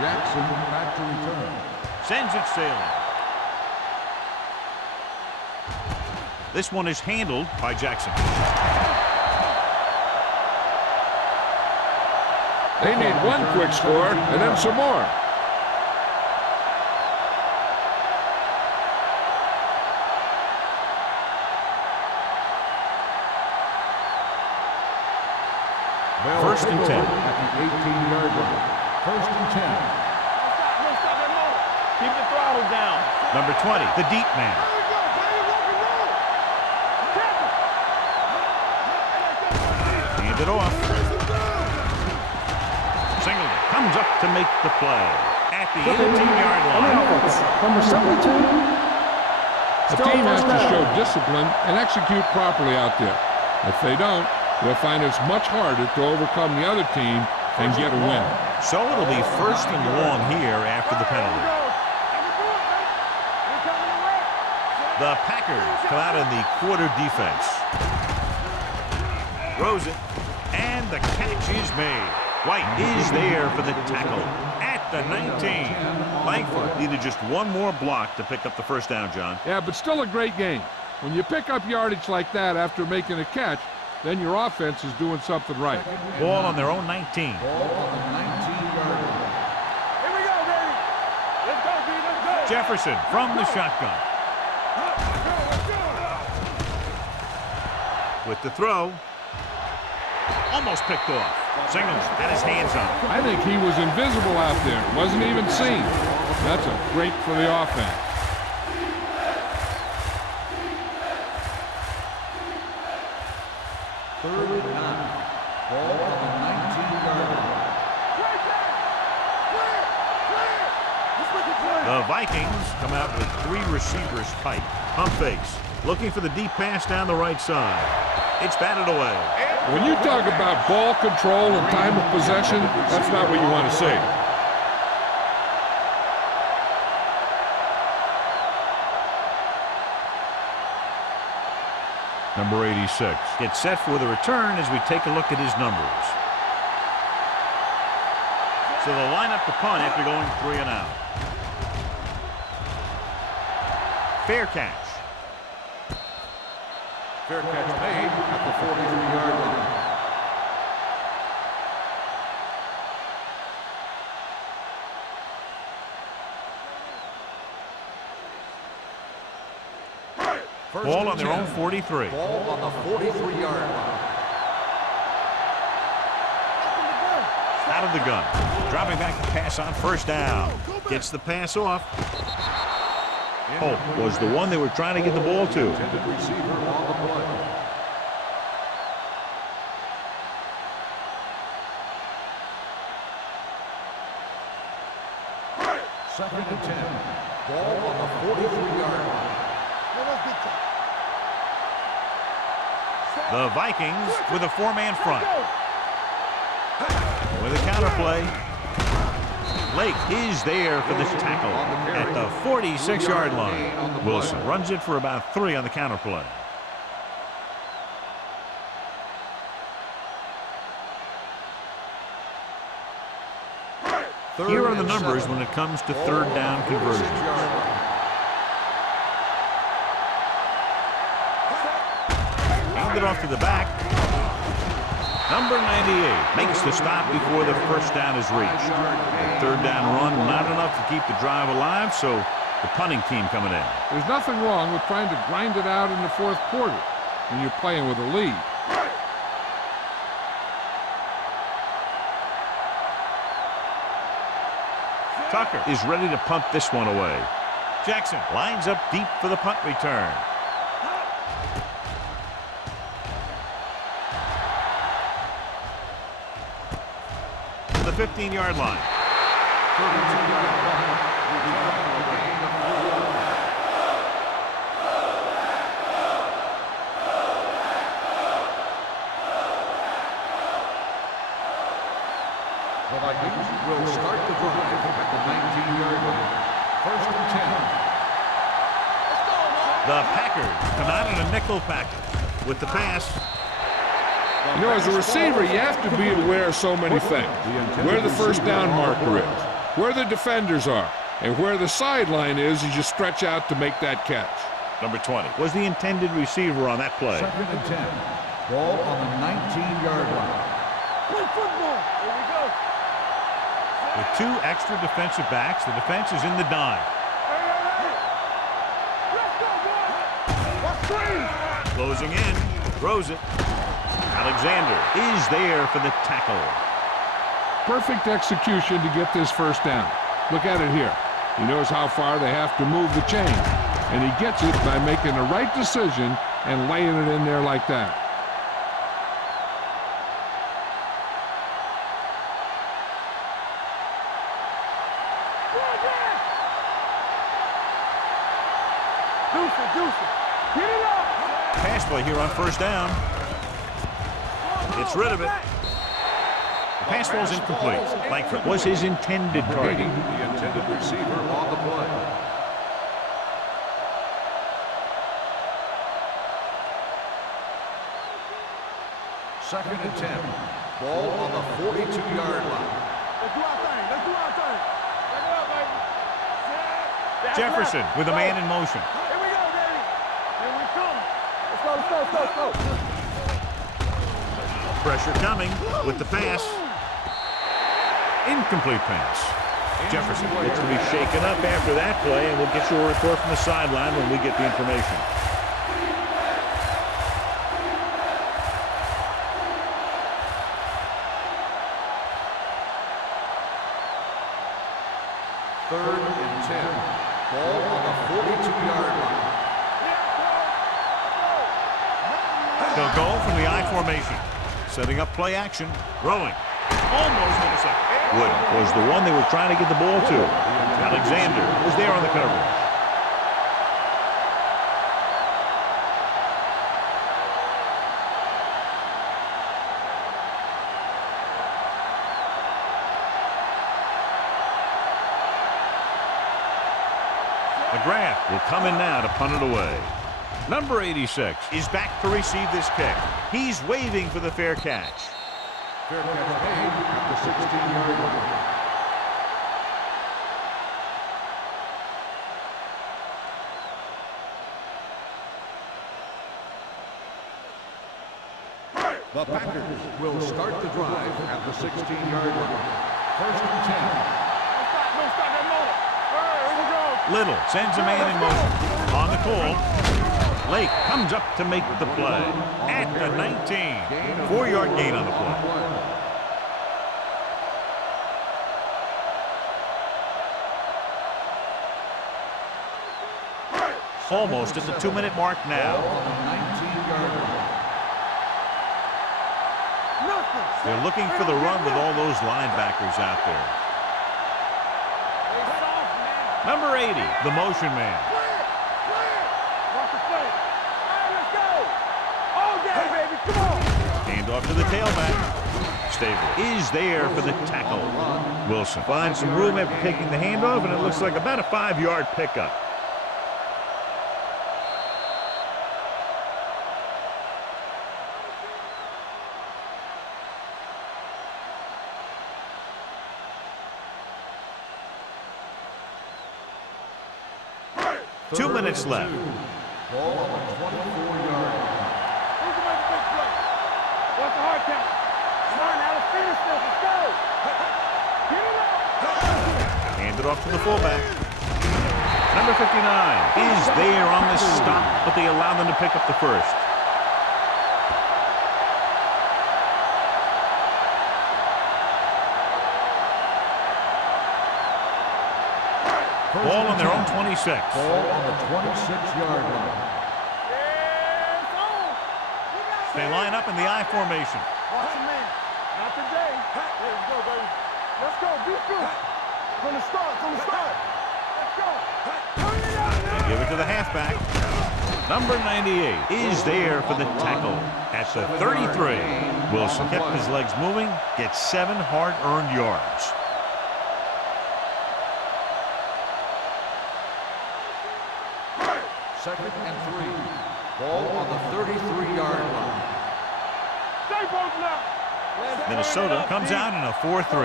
Jackson back to return. Sends it sailing. This one is handled by Jackson. They need one quick score and then some more. First and 10. At the 18-yard line. First and 10. Keep the throttle down. Number 20, the deep man. Hand it off. Singleton comes up to make the play at the 18-yard line. Number 72. The team has to show discipline and execute properly out there. If they don't, they'll find it's much harder to overcome the other team and get a win. So it'll be first and long here after the penalty. The Packers come out in the quarter defense. Throws it, and the catch is made. White is there for the tackle at the 19. Langford needed just one more block to pick up the first down, John. Yeah, but still a great game. When you pick up yardage like that after making a catch, then your offense is doing something right. Ball on their own 19. Ball on the 19-yard line. Here we go, baby. Let's go, B. Let's go. Jefferson from the shotgun. With the throw. Almost picked off. Singleton had his hands on it. I think he was invisible out there. Wasn't even seen. That's a break for the offense. Third and 9. Ball on the 19-yard line. The Vikings come out with 3 receivers tight. Pump fakes. Looking for the deep pass down the right side. It's batted away. When you talk about ball control and time of possession, that's not what you want to see. Number 86 gets set for the return as we take a look at his numbers. So they'll line up the punt after going 3 and out. Fair catch. Fair catch made at the 43-yard line. Ball on their own 43. Ball on the 43-yard line. Out of the gun. Dropping back to pass on first down. Gets the pass off. Holt was the one they were trying to get the ball to. Intended receiver on the play. Second and 10. Ball on the 43-yard line. The Vikings with a four-man front. With a counterplay. Lake is there for the tackle at the 46-yard line. Wilson runs it for about 3 on the counterplay. Here are the numbers when it comes to third down conversions. Hand it off to the back. Number 98 makes the stop before the first down is reached. The third down run, not enough to keep the drive alive, so the punting team coming in. There's nothing wrong with trying to grind it out in the fourth quarter when you're playing with a lead. Tucker is ready to punt this one away. Jackson lines up deep for the punt return. To the 15-yard line. The Vikings will start the drive at the 19-yard line. First and 10. The Packers come out in a nickel package with the pass. You know, as a receiver, you have to be aware of so many things. Where the first down marker is, where the defenders are, and where the sideline is as you stretch out to make that catch. Number 20 was the intended receiver on that play. Second and 10. Ball on the 19-yard line. Play football. Here we go. With 2 extra defensive backs, the defense is in the dime. Let's go, boys. Watch screen. Closing in, throws it. Alexander is there for the tackle. Perfect execution to get this first down. Look at it here. He knows how far they have to move the chain, and he gets it by making the right decision and laying it in there like that. Get it up. Pass play here on first down. Gets rid of it. The pass ball is incomplete. Langford was his intended target. The intended receiver on the play. Second and 10. Ball on the 42-yard line. Let's do our thing. Let's do our thing. Check it out, baby. That's Jefferson right. with a man in motion. Here we go, baby. Here we come. Let's go. Pressure coming with the pass. Incomplete pass. Jefferson looks to be shaken up after that play, and we'll get you a report from the sideline when we get the information. Third and 10. Ball on the 42-yard line. They'll go from the I formation. Setting up play action. Throwing. Almost intercepted. Wood was the one they were trying to get the ball to. Alexander was there on the coverage. McGrath will come in now to punt it away. Number 86 is back to receive this kick. He's waving for the fair catch. Fair catch made at the 16-yard line. The Packers will start the drive at the 16-yard line. First and 10. Don't stop that motor. All right, here we go. Little sends a man in motion. On the call. Lake comes up to make the play at the 19. 4-yard gain on the play. Almost at the 2-minute mark now. They're looking for the run with all those linebackers out there. Number 80, the motion man. Hand off to the tailback. Stable is there for the tackle. Wilson finds some room after taking the handoff, and it looks like about a 5-yard pickup. Two minutes left. Ball on the 24-yard line. Who's going to make a big play? What's the hard count? Come on, now let's finish this. Let's go. Get it up. Hand it off to the fullback. Number 59 is there on the stop, but they allow them to pick up the first. Ball on their own 26. Ball on the 26-yard line. They line up in the I formation. Watch him, man. Not today. There we go, baby. Let's go. Be good. From the start. Let's go. Turn it out now. They give it to the halfback. Number 98 is there for the tackle at the 33. Wilson kept his legs moving, gets 7 hard-earned yards. Second and 3. Ball on the 33-yard line. Stay both now. Minnesota comes out in a 4-3. Go.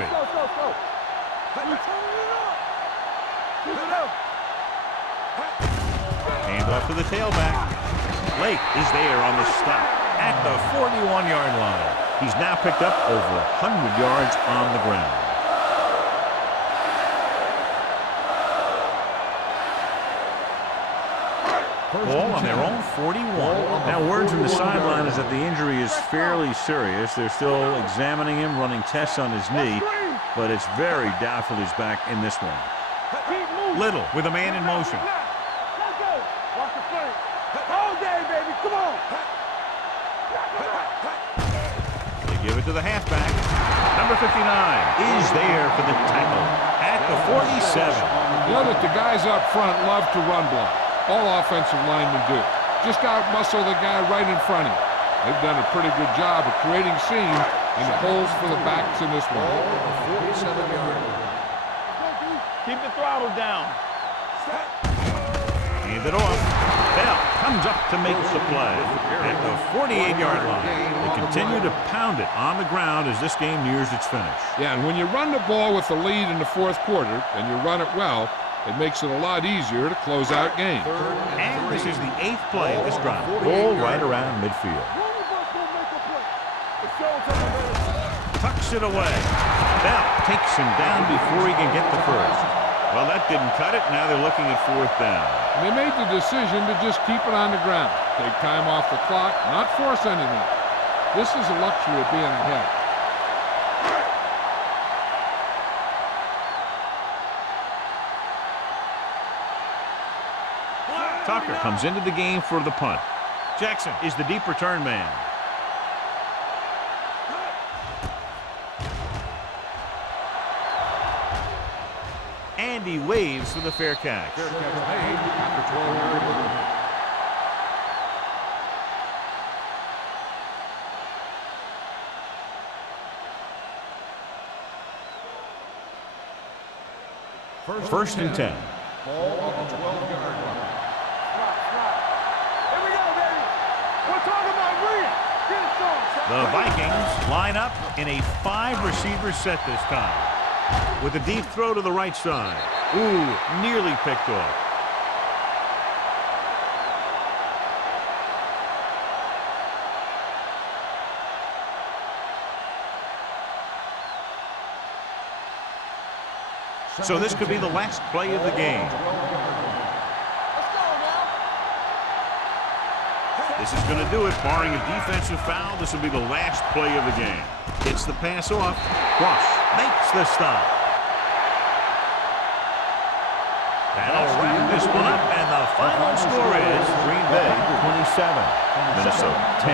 You turn it up. Keep it up. Hand off to the tailback. Lake is there on the stop at the 41-yard line. He's now picked up over 100 yards on the ground. Ball on their own 41. Now, word from the sideline is that the injury is fairly serious. They're still examining him, running tests on his knee, but it's very doubtful he's back in this one. Little with a man in motion. Let's go. Watch the play. All day, baby. Come on. They give it to the halfback. Number 59 is there for the tackle at the 47. You know that the guys up front love to run block. All offensive linemen do. Just out-muscle the guy right in front of you. They've done a pretty good job of creating seams and holes for the backs in this one. Ball on the 47-yard line. Keep the throttle down. Hand it off. Bell comes up to make the play at the 48-yard line. They continue to pound it on the ground as this game nears its finish. Yeah, and when you run the ball with the lead in the fourth quarter and you run it well, it makes it a lot easier to close out games. And this is the 8th play of this drive. Ball right around midfield. Tucks it away. Bell takes him down before he can get the first. Well, that didn't cut it. Now they're looking at 4th down. And they made the decision to just keep it on the ground. Take time off the clock, not force anything. This is a luxury of being ahead. Tucker comes into the game for the punt. Jackson is the deep return man. And he waves for the fair catch. Fair catch made after 12-yard line. First and 10. Ball on the 12-yard line. Here we go, baby. We're talking about Williams. Get it started. The Vikings line up in a 5-receiver set this time. With a deep throw to the right side. Ooh, nearly picked off. So this could be the last play of the game. Let's go now. This is going to do it. Barring a defensive foul, this will be the last play of the game. Gets the pass off. Rush makes the stop. That'll wrap this one up, and the final score is Green Bay 27, Minnesota 10.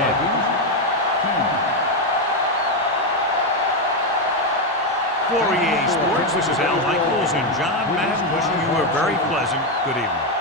For EA Sports, this is Al Michaels and John Madden wishing you a very pleasant good evening.